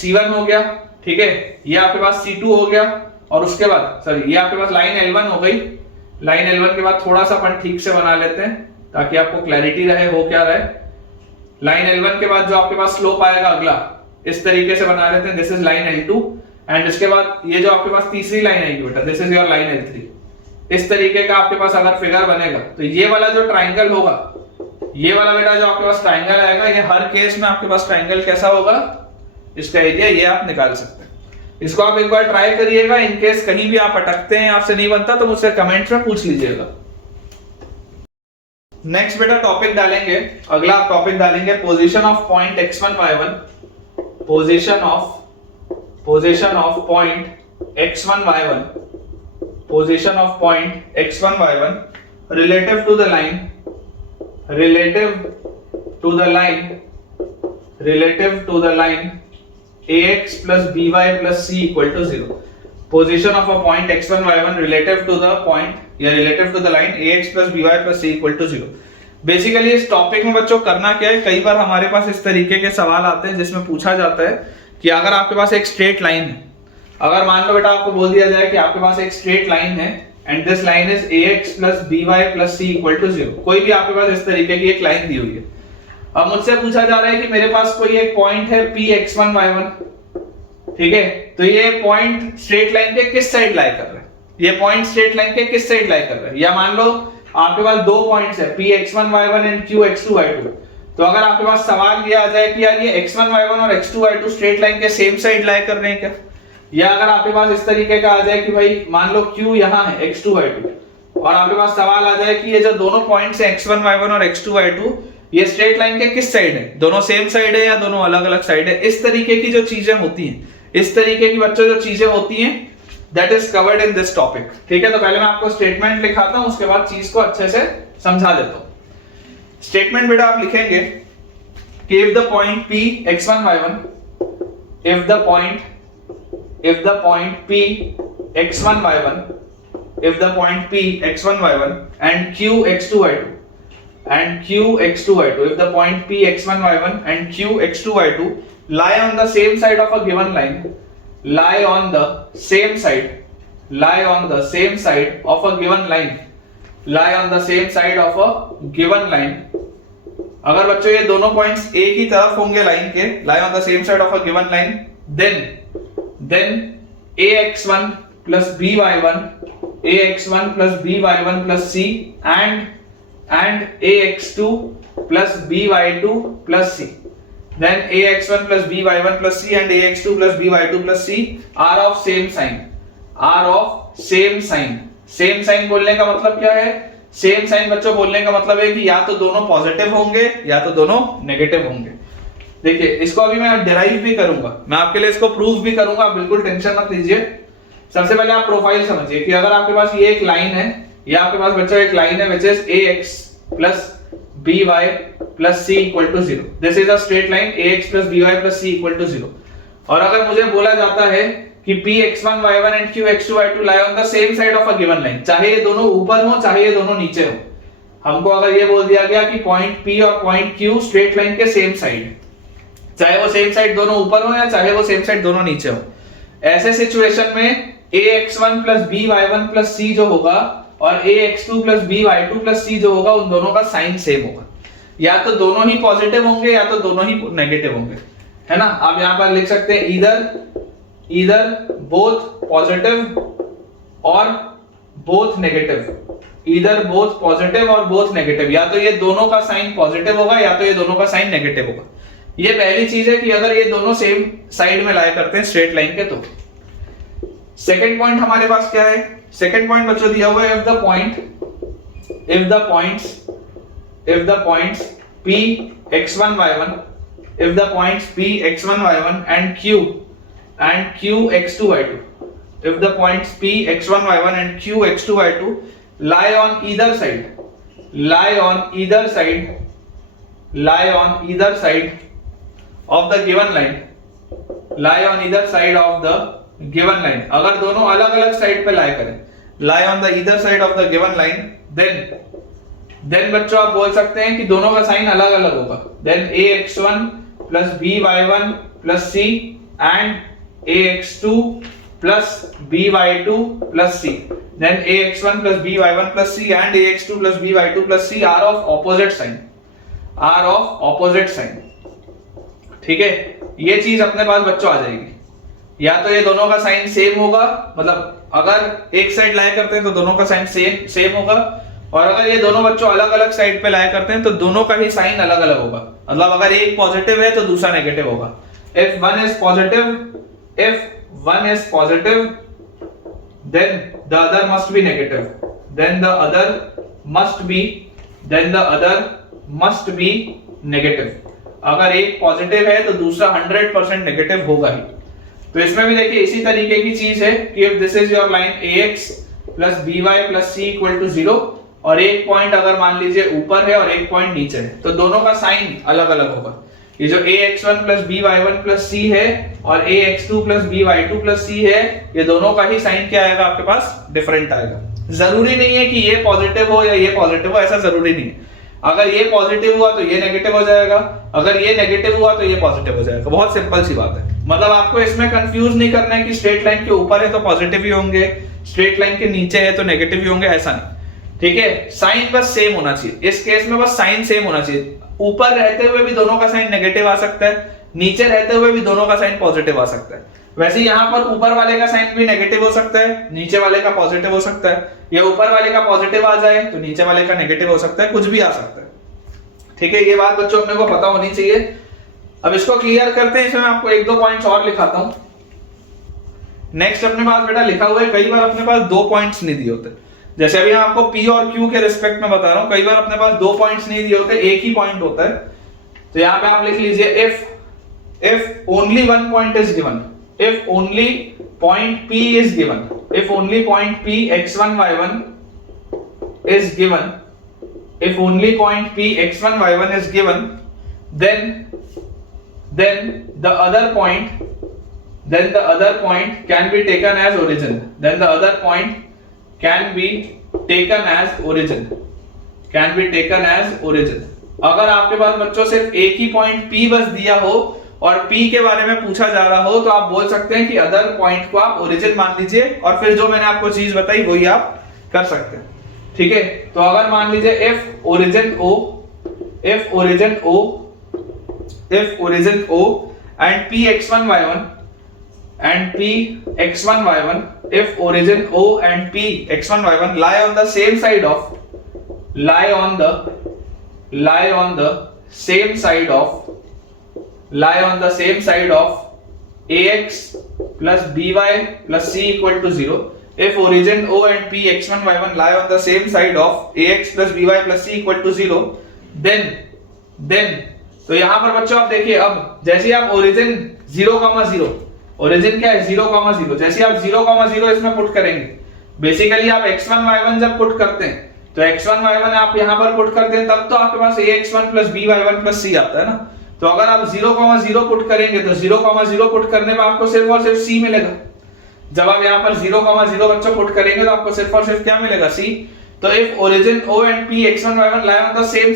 C1 हो गया, ठीक है, ये आपके पास C2 हो गया, और उसके बाद सॉरी ये आपके पास लाइन L1 हो गई। लाइन L1 के बाद थोड़ा सा अपन ठीक से बना लेते हैं ताकि आपको क्लैरिटी रहे हो क्या रहे। लाइन L1 के बाद जो आपके पास स्लोप आएगा अगला इस तरीके से बना लेते हैं, this is line L2, and इसके बाद ये जो आपके पास तीसरी लाइन आएगी बेटा, this is your line L3। इस तरीके का आपके पास अगर फिगर बनेगा तो ये वाला जो ट्राइंगल होगा, ये वाला बेटा जो आपके पास ट्राइंगल आएगा, ये हर केस में आपके पास ट्राइंगल कैसा होगा, इसका एरिया ये आप निकाल सकते हैं। इसको आप एक बार ट्राई करिएगा, इन केस कहीं भी आप अटकते हैं, आपसे नहीं बनता तो मुझसे कमेंट्स में पूछ लीजिएगा। नेक्स्ट बेटा टॉपिक डालेंगे, अगला टॉपिक डालेंगे position of point x1 y1, position of point x1 y1, position of point x1 y1 relative to the line ax plus by plus c equal to 0। position of a point x1 y1 relative to the point या relative to the line ax plus by plus c equal to 0। Basically इस topic में बच्चों करना क्या है, कई बार हमारे पास इस तरीके के सवाल आते हैं जिसमें पूछा जाता है कि अगर आपके पास एक स्ट्रेट लाइन है, अगर मान लो बेटा आपको बोल दिया जाए कि आपके पास एक स्ट्रेट लाइन है and this line is ax plus by plus c equal to 0, कोई भी आपके पास इस तरीके की एक लाइन दी हुई है। अब मुझसे पूछा जा रहा है कि मेरे पास कोई एक पॉइंट है p x1 y1, ठीक है, तो ये पॉइंट स्ट्रेट लाइन के किस साइड लाई कर रहा है, ये पॉइंट स्ट्रेट लाइन के किस साइड लाई कर रहा है। या मान लो आपके पास दो पॉइंट्स है p x1 y1 and q x2 y2, तो अगर आपके पास सवाल ये आ जाए कि यार ये x1 y1 और x2 y2 स्ट्रेट लाइन के सेम साइड लाई कर रहे हैं क्या, या अगर आपके पास इस तरीके का आ जाए कि भाई मान लो Q यहाँ है x2 y2, और आपके पास सवाल आ जाए कि ये जो दोनों पॉइंट्स हैं x1 y1 और x2 y2 ये स्ट्रेट लाइन के किस साइड है, दोनों सेम साइड है या दोनों अलग अलग साइड है। इस तरीके की जो चीजें होती हैं, इस तरीके की बच्चों जो चीजें होती हैं, that is covered in this topic. ठीक है, तो पहले मैं आपको स्टेटमेंट लिखाता हूं, उसके बाद चीज को अच्छे से समझा देता हूं। स्टेटमेंट बेटा आप लिखेंगे कि if the point P x1 y1, if the point P x1 y1, if the point P x1 y1 and Q x2 y2 and Q x2 y2, if the point P x1 y1 and Q x2 y2 lie on the same side of a given line, lie on the same side of a given line, lie on the same side of a given line। अगर बच्चों ये दोनों points एक ही तरफ होंगे line के, lie on the same side of a given line, then ax1 plus by1 plus c and ax2 plus by2 plus c, then ax1 plus by1 plus c and ax2 plus by2 plus c are of same sign। Same sign बोलने का मतलब क्या है, same sign बच्चों बोलने का मतलब है कि या तो दोनों पॉजिटिव होंगे या तो दोनों नेगेटिव होंगे। देखिए इसको अभी मैं डिराइव भी करूंगा, मैं आपके लिए इसको प्रूव भी करूंगा, आप बिल्कुल टेंशन मत लीजिए। सबसे पहले आप प्रोफाइल समझिए कि अगर आपके पास ये एक लाइन है, या आपके पास बच्चों एक लाइन है which is ax plus by plus c equal to 0, this is a straight line ax plus by plus c equal to 0। और अगर मुझे बोला जाता है कि p x1 y1 and q x2 y2 lie on the same side of a given line, चाहे ये दोनों ऊपर हो चाहे ये दोनों नीचे हो, हमको अगर ये बोल दिया गया कि पॉइंट p और पॉइंट q स्ट्रेट लाइन के सेम साइड है, चाहे वो सेम साइड दोनों ऊपर हो या चाहे वो सेम साइड दोनों नीचे हो, ऐसे सिचुएशन में ax1 plus by1 plus c जो होगा और ax2 plus by2 plus c जो होगा, उन दोनों का साइन सेम होगा, या तो दोनों ही पॉजिटिव होंगे या तो दोनों ही नेगेटिव होंगे, है ना। आप यहाँ पर लिख सकते हैं either both positive और both negative, either both positive और both negative, या तो ये दोनों का साइन पॉजिटिव होगा या तो ये दोनों का साइन नेगेटिव होगा। ये पहली चीज है कि अगर ये दोनों सेम साइड में लाई करते हैं स्ट्रेट लाइन के। तो सेकंड पॉइंट हमारे पास क्या है, सेकंड पॉइंट बच्चों दिया हुआ है if the points p x1 y1, if the points p x1 y1 and q x2 y2, if the points p x1 y1 and q x2 y2 lie on either side of the given line lie on either side of the given line, अगर दोनों अलग अलग side पे lie करें, lie on the either side of the given line, then बच्चों आप बोल सकते हैं कि दोनों का साइन अलग अलग होगा। Then ax1 plus by1 plus c and ax2 plus by2 plus c, then ax1 plus by1 plus c and ax2 plus by2 plus c are of opposite sign, are of opposite sign. ठीक है, ये चीज अपने पास बच्चों आ जाएगी। या तो ये दोनों का साइन सेम होगा, मतलब अगर एक साइड लाई करते हैं तो दोनों का साइन सेम होगा, और अगर ये दोनों बच्चों अलग अलग साइड पे लाई करते हैं तो दोनों का ही साइन अलग अलग होगा। मतलब अगर एक पॉजिटिव है तो दूसरा नेगेटिव होगा। if one is positive then the other must be negative, then the other must be negative। अगर एक पॉजिटिव है तो दूसरा 100% नेगेटिव होगा ही। तो इसमें भी देखिए इसी तरीके की चीज है कि if this is your line ax plus by plus c equal to 0, और एक पॉइंट अगर मान लीजिए ऊपर है और एक पॉइंट नीचे है, तो दोनों का साइन अलग अलग होगा। ये जो ax1 plus by1 plus c है और ax2 plus by2 plus c है, ये दोनों का ही साइन क्या आएगा आपके पास, डिफरेंट आएगा। जरूरी नहीं है कि ये पॉजिटिव हो या ये पॉजिटिव हो, ऐसा जरूरी नहीं है। अगर ये पॉजिटिव हुआ तो ये नेगेटिव हो जाएगा, अगर ये नेगेटिव हुआ तो ये पॉजिटिव हो जाएगा। बहुत सिंपल सी बात है। मतलब आपको इसमें कंफ्यूज नहीं करना है कि स्ट्रेट लाइन के ऊपर है तो पॉजिटिव ही होंगे, स्ट्रेट लाइन के नीचे है तो नेगेटिव ही होंगे, ऐसा नहीं। ठीक है, साइन बस सेम होना चाहिए। इस केस में बस साइन सेम होना चाहिए। ऊपर रहते हुए भी दोनों का साइन नेगेटिव आ सकता है, नीचे रहते हुए भी दोनों का साइन पॉजिटिव आ सकता है। वैसे यहाँ पर ऊपर वाले का साइन भी नेगेटिव हो सकता है, नीचे वाले का पॉजिटिव हो सकता है, या ऊपर वाले का पॉजिटिव आ जाए तो नीचे वाले का नेगेटिव हो सकता है, कुछ भी आ सकता है। ठीक है, ये बात बच्चों अपने को पता होनी चाहिए। अब इसको क्लियर करते हैं, इसमें मैं आपको एक दो पॉइंट्स और लिखाता हूं। नेक्स्ट अपने पास बेटा लिखा हुआ है, कई बार अपने पास दो पॉइंट्स नहीं दिए होते। जैसे अभी हम आपको P और Q के रिस्पेक्ट में बता रहा हूं, कई बार अपने पास दो पॉइंट्स नहीं दिए होते, एक ही पॉइंट होता है। तो यहां पे आप लिख लीजिए if only one point is given, if only point P is given, if only point P x1 y1 is given, if only point P x1 y1 is given, then the other point can be taken as origin, then the other point can be taken as origin, अगर आपके पास बच्चों सिर्फ एक ही point P बस दिया हो और P के बारे में पूछा जा रहा हो, तो आप बोल सकते हैं कि अदर पॉइंट को आप ओरिजिन मान लीजिए, और फिर जो मैंने आपको चीज बताई वही आप कर सकते हैं। ठीक है, तो अगर मान लीजिए if origin O and P x1 y1 if origin O and P x1 y1 lie on the same side of ax plus by plus c equal to 0, if origin O and P x1 y1 lie on the same side of ax plus by plus c equal to 0, then तो यहां पर बच्चों आप देखिए, अब जैसे आप origin 0,0, origin क्या है 0,0, जैसे आप 0,0 इसमें पुट करेंगे, बेसिकली आप x1 y1 जब पुट करते हैं तो x1 y1 आप यहां पर पुट करते हैं, तब तो आपके पास ax1 plus by1 plus c आता है ना। तो अगर आप 0,0 पुट करेंगे तो 0,0 पुट करने में आपको सिर्फ और सिर्फ c मिलेगा। जब आप यहां पर 0,0 बच्चों पुट करेंगे तो आपको सिर्फ और सिर्फ क्या मिलेगा, c। तो if origin O and P x1 y1 lie on the same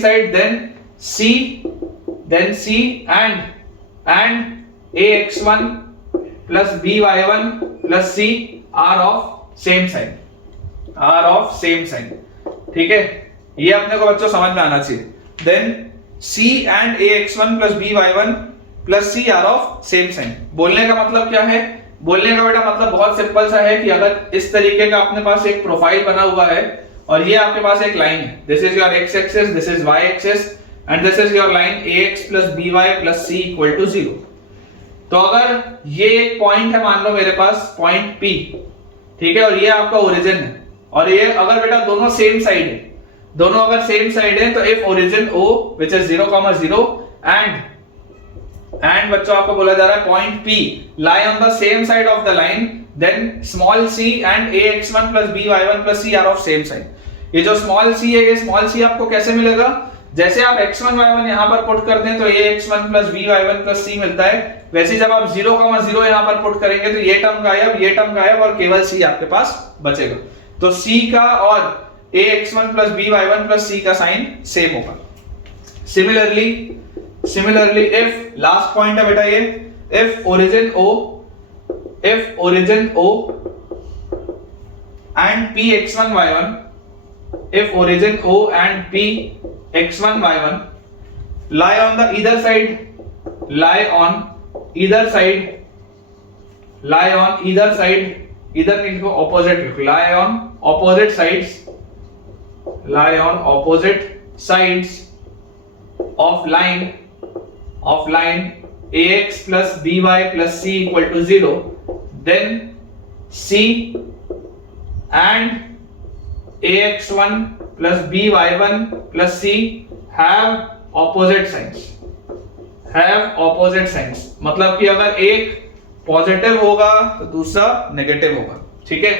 side, then c and ax1 plus by1 plus c are of same sign। ठीक है, ये अपने को बच्चों समझ में आना चाहिए। then c and ax1 plus by1 plus c are of same sign। बोलने का मतलब क्या है, बोलने का बेटा मतलब बहुत सिंपल सा है कि अगर इस तरीके का अपने पास एक प्रोफाइल बना हुआ है और ये आपके पास एक लाइन है, this is your x axis, this is y axis and this is your line ax plus by plus c equal to 0। तो अगर ये एक पॉइंट है, मान लो मेरे पास पॉइंट P, ठीक है, और ये आपका ओरिजिन है, और ये अगर बेटा दोनों सेम साइड है, दोनों अगर सेम साइड है, तो if origin O which is 0,0 and बच्चों आपको बोला जा रहा है point P lie on the same side of the line, then small c and ax1 plus by1 plus c are of same sign। ये जो स्मॉल c है, ये स्मॉल c आपको कैसे मिलेगा, जैसे आप x1 y1 यहां पर पुट करते हैं तो ax1 plus by1 plus c मिलता है, वैसे जब आप 0,0 यहां पर पुट करेंगे तो ये टर्म गायब और केवल c आपके पास बचेगा। तो c का और ax1 plus by1 plus c का साइन सेम होगा। सिमिलरली इफ लास्ट पॉइंट है बेटा ये, if origin O and p x1 y1, if origin O and p x1 y1 lie on the either side, इधर लिखो opposite लिखो, lie on opposite sides of line ax plus by plus c equal to 0, then c and ax1 plus by1 plus c have opposite signs, मतलब कि अगर एक positive होगा तो दूसरा नेगेटिव होगा। ठीक है,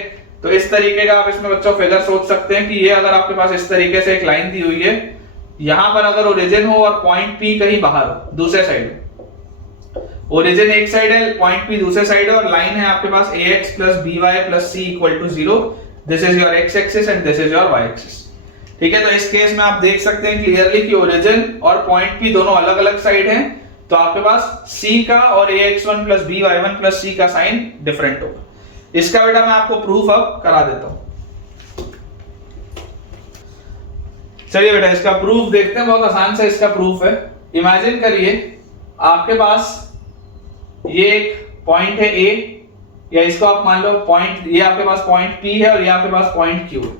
तो इस तरीके का आप इसमें बच्चों फिगर सोच सकते हैं कि ये अगर आपके पास इस तरीके से एक लाइन दी हुई है, यहां पर अगर ओरिजिन हो और पॉइंट P कहीं बाहर हो, दूसरे साइड, ओरिजिन एक साइड है, पॉइंट P दूसरे साइड है और लाइन है आपके पास ax plus by plus c equal to 0, this is your x axis and this is your y axis. ठीक है, तो इस केस में आप देख सकते हैं क्लियरली कि ओरिजिन और पॉइंट P दोनों अलग अलग साइड हैं, तो आपके पास c का और ax1 plus by1 plus c का साइन डिफरेंट होगा। इसका बेटा मैं आपको प्रूफ अब करा देता हूं। चलिए बेटा इसका प्रूफ देखते हैं, बहुत आसान से इसका प्रूफ है। इमेजिन करिए आपके पास ये एक पॉइंट है A, या इसको आप मान लो पॉइंट, ये आपके पास पॉइंट P है और ये आपके पास पॉइंट Q है।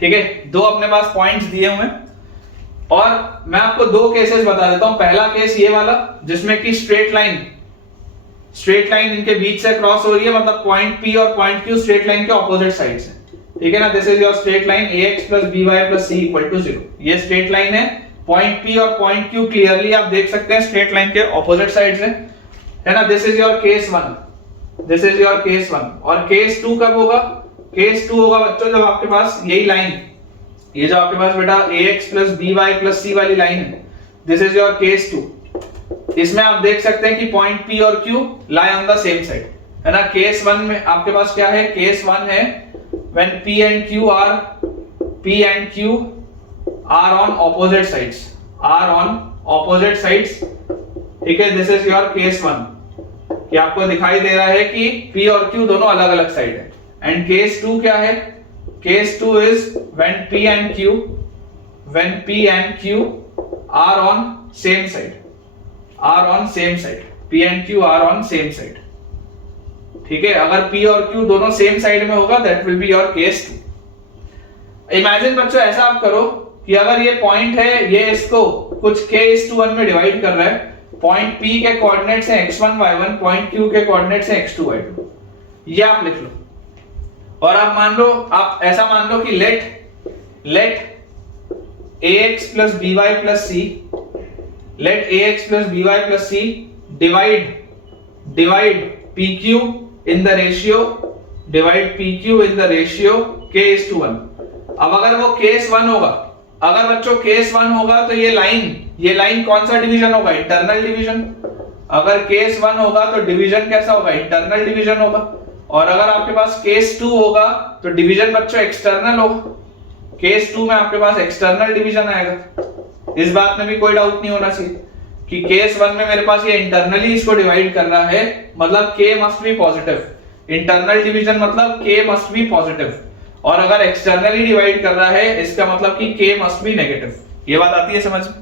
ठीक है, दो अपने पास पॉइंट्स दिए हुए हैं और मैं आपको दो केसेस बता देता हूं। पहला केस ये वाला जिसमें कि स्ट्रेट लाइन इनके बीच से क्रॉस हो रही है, मतलब पॉइंट P और पॉइंट Q स्ट्रेट लाइन के ऑपोजिट साइड्स हैं। ठीक है ना, this is your straight line ax plus by plus c equal to 0। ये स्ट्रेट लाइन है, पॉइंट P और पॉइंट Q क्लियरली आप देख सकते हैं स्ट्रेट लाइन के ऑपोजिट साइड्स हैं, है ना। दिस इज योर केस 1, और केस 2 कब होगा? केस 2 होगा बच्चों जब आपके पास यही लाइन, ये जो आपके पास बेटा ax plus by plus c वाली लाइन है, दिस इज योर केस 2। इसमें आप देख सकते हैं कि पॉइंट P और Q lie on the same side, है ना। केस 1 में आपके पास क्या है? केस 1 है when P and Q are on opposite sides, ठीक है। दिस इज योर केस 1 कि आपको दिखाई दे रहा है कि P और Q दोनों अलग अलग साइड है। एंड केस 2 क्या है? Case 2 is when P and Q are on same side, P and Q are on same side। ठीक है, अगर P और Q दोनों सेम साइड में होगा that will be your case 2। Imagine बच्चों ऐसा आप करो कि अगर ये पॉइंट है, ये इसको कुछ k:1 में डिवाइड कर रहा है, पॉइंट P के कोऑर्डिनेट्स हैं x1 y1, पॉइंट Q के कोऑर्डिनेट्स हैं x2 y2। ये आप लिख लो और आप मान लो, आप ऐसा मान लो कि late ax plus by plus c, let ax plus by plus c divide pq in the ratio k:1। अब अगर वो केस 1 होगा, अगर बच्चों केस 1 होगा तो ये लाइन कौन सा डिवीजन होगा? Internal division. अगर केस 1 होगा तो डिवीजन कैसा होगा? इंटरनल डिवीजन होगा। और अगर आपके पास केस 2 होगा तो डिवीजन बच्चों एक्सटर्नल होगा। केस 2 में आपके पास एक्सटर्नल डिवीजन आएगा। इस बात में भी कोई डाउट नहीं होना चाहिए कि केस 1 में मेरे पास ये इंटरनली इसको डिवाइड कर रहा है, मतलब k must be positive. Internal division मतलब k मस्ट बी पॉजिटिव, और अगर एक्सटर्नली डिवाइड कर रहा है इसका मतलब कि k मस्ट बी नेगेटिव। ये बात आती है समझ में?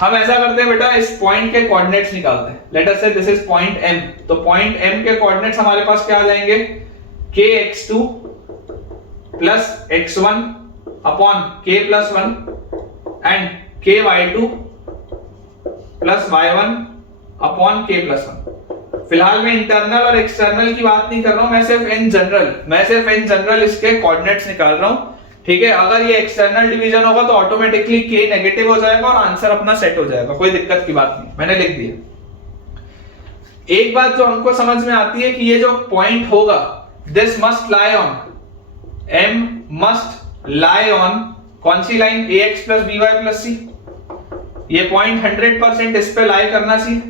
हम ऐसा करते हैं बेटा, इस पॉइंट के कोऑर्डिनेट्स निकालते हैं। Late us say this is point M, तो पॉइंट M के कोऑर्डिनेट्स हमारे पास क्या आ जाएंगे? kx2 plus x1 upon k plus 1 and ky2 plus y1 upon k plus 1। फिलहाल मैं इंटरनल और एक्सटर्नल की बात नहीं कर रहा हूं, मैं सिर्फ इन जनरल इसके कोऑर्डिनेट्स निकाल रहा हूं। ठीक है, अगर ये एक्सटर्नल डिवीजन होगा तो ऑटोमेटिकली k नेगेटिव हो जाएगा और आंसर अपना सेट हो जाएगा, कोई दिक्कत की बात नहीं, मैंने लिख दिया। एक बात जो हमको समझ में आती है कि ये जो पॉइंट होगा, this must lie on, M must lie on कौन सी line? ax plus by plus c। ये पॉइंट 100% इस पे लाई करना चाहिए,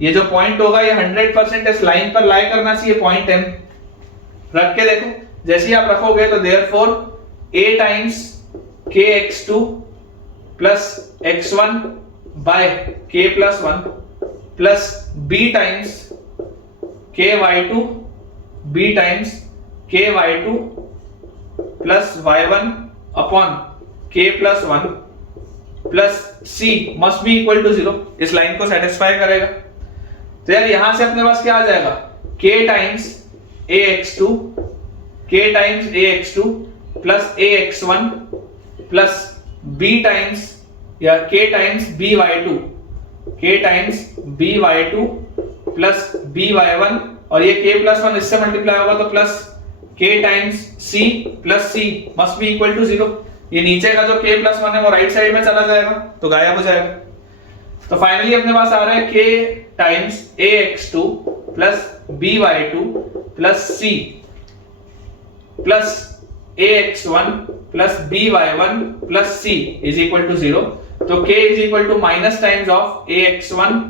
ये जो पॉइंट होगा ये 100% इस लाइन पर लाई करना चाहिए, पॉइंट M। रख के देखो, जैसे ही आप रखोगे तो therefore a times kx2 plus x1 by k plus 1 plus b times ky2 b times ky2 plus y1 upon k plus 1 plus c must be equal to 0, इस लाइन को सेटिस्फाई करेगा। तो यार यहां से अपने पास क्या आ जाएगा, k times ax2 plus ax1 plus b times या k times by2 plus by1, और ये k प्लस 1 इससे मल्टीप्लाई होगा तो plus k times c plus c must be equal to 0। ये नीचे का जो k प्लस 1 है वो राइट साइड में चला जाएगा तो गायब हो जाएगा। तो फाइनली अपने पास आ रहा है k times ax2 plus by2 plus c plus ax1 plus by1 plus c is equal to 0। तो k is equal to minus times of ax1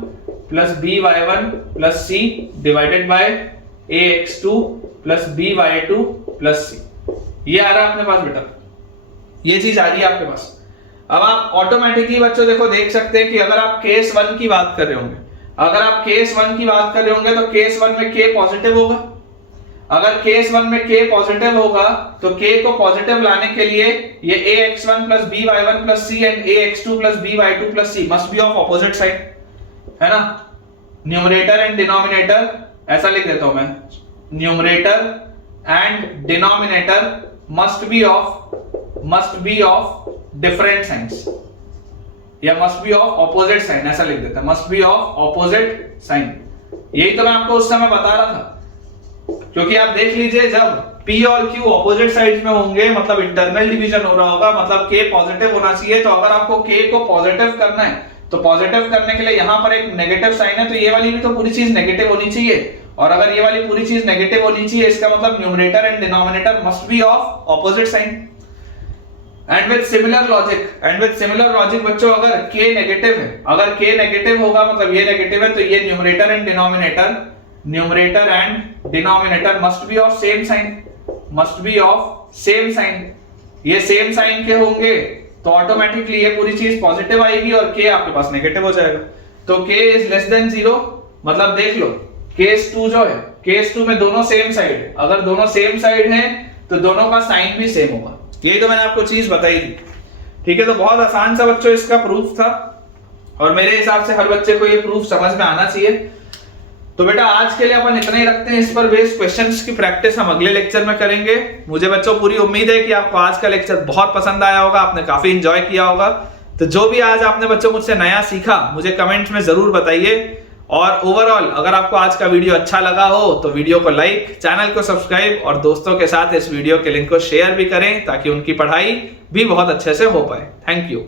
plus by1 plus c divided by ax2 plus by2 plus c। ये आ रहा है अपने पास बेटा, ये चीज आ रही है आपके पास। अब आप ऑटोमेटिकली बच्चों देखो देख सकते हैं कि अगर आप केस 1 की बात कर रहे होंगे, तो केस 1 में k पॉजिटिव होगा। अगर केस 1 में k पॉजिटिव होगा तो k को पॉजिटिव लाने के लिए ये ax1 plus by1 plus c and ax2 plus by2 plus c must be of opposite side, है ना। न्यूमरेटर एंड डिनोमिनेटर ऐसा लिख देता हूं मैं, numerator and denominator must be of different signs या must be of opposite sign, ऐसा लिख देता, must be of opposite sign. यही तो मैं आपको उस समय बता रहा था, क्योंकि आप देख लीजिए जब P और Q ऑपोजिट साइड्स में होंगे मतलब इंटरनल डिवीजन हो रहा होगा, मतलब K पॉजिटिव होना चाहिए। तो अगर आपको K को पॉजिटिव करना है तो पॉजिटिव करने के लिए यहां पर एक नेगेटिव साइन है, तो ये वाली भी तो पूरी चीज नेगेटिव होनी चाहिए। और अगर ये वाली पूरी चीज नेगेटिव होनी चाहिए इसका मतलब numerator and denominator must be of opposite sign. And with similar logic बच्चों अगर k नेगेटिव है, अगर k नेगेटिव होगा मतलब ये नेगेटिव है, तो ये numerator and denominator must be of same sign, ये सेम साइन के होंगे तो ऑटोमेटिकली ये पूरी चीज पॉजिटिव आएगी और k आपके पास नेगेटिव हो जाएगा। तो k इज लेस देन 0, मतलब देख लो केस 2 जो है, केस 2 में दोनों सेम साइड, अगर दोनों सेम साइड हैं तो दोनों का साइन भी सेम होगा। यही तो मैंने आपको चीज बताई थी, ठीक है। तो बहुत आसान सा बच्चों इसका प्रूफ था और मेरे हिसाब से हर बच्चे को ये प्रूफ समझ में आना चाहिए। तो बेटा आज के लिए अपन इतना ही रखते हैं, इस पर बेस्ड क्वेश्चंस की प्रैक्टिस हम अगले लेक्चर में करेंगे। मुझे बच्चों पूरी उम्मीद है कि आपको आज का लेक्चर बहुत पसंद आया होगा, आपने काफी एंजॉय किया होगा। तो जो भी आज आपने बच्चों मुझसे नया सीखा मुझे कमेंट्स में जरूर बताइए। और ओवरऑल अगर आपको आज का वीडियो अच्छा लगा हो तो वीडियो को लाइक, चैनल को सब्सक्राइब और दोस्तों के साथ इस वीडियो के लिंक को शेयर भी करें ताकि उनकी पढ़ाई भी बहुत अच्छे से हो पाए। Thank you.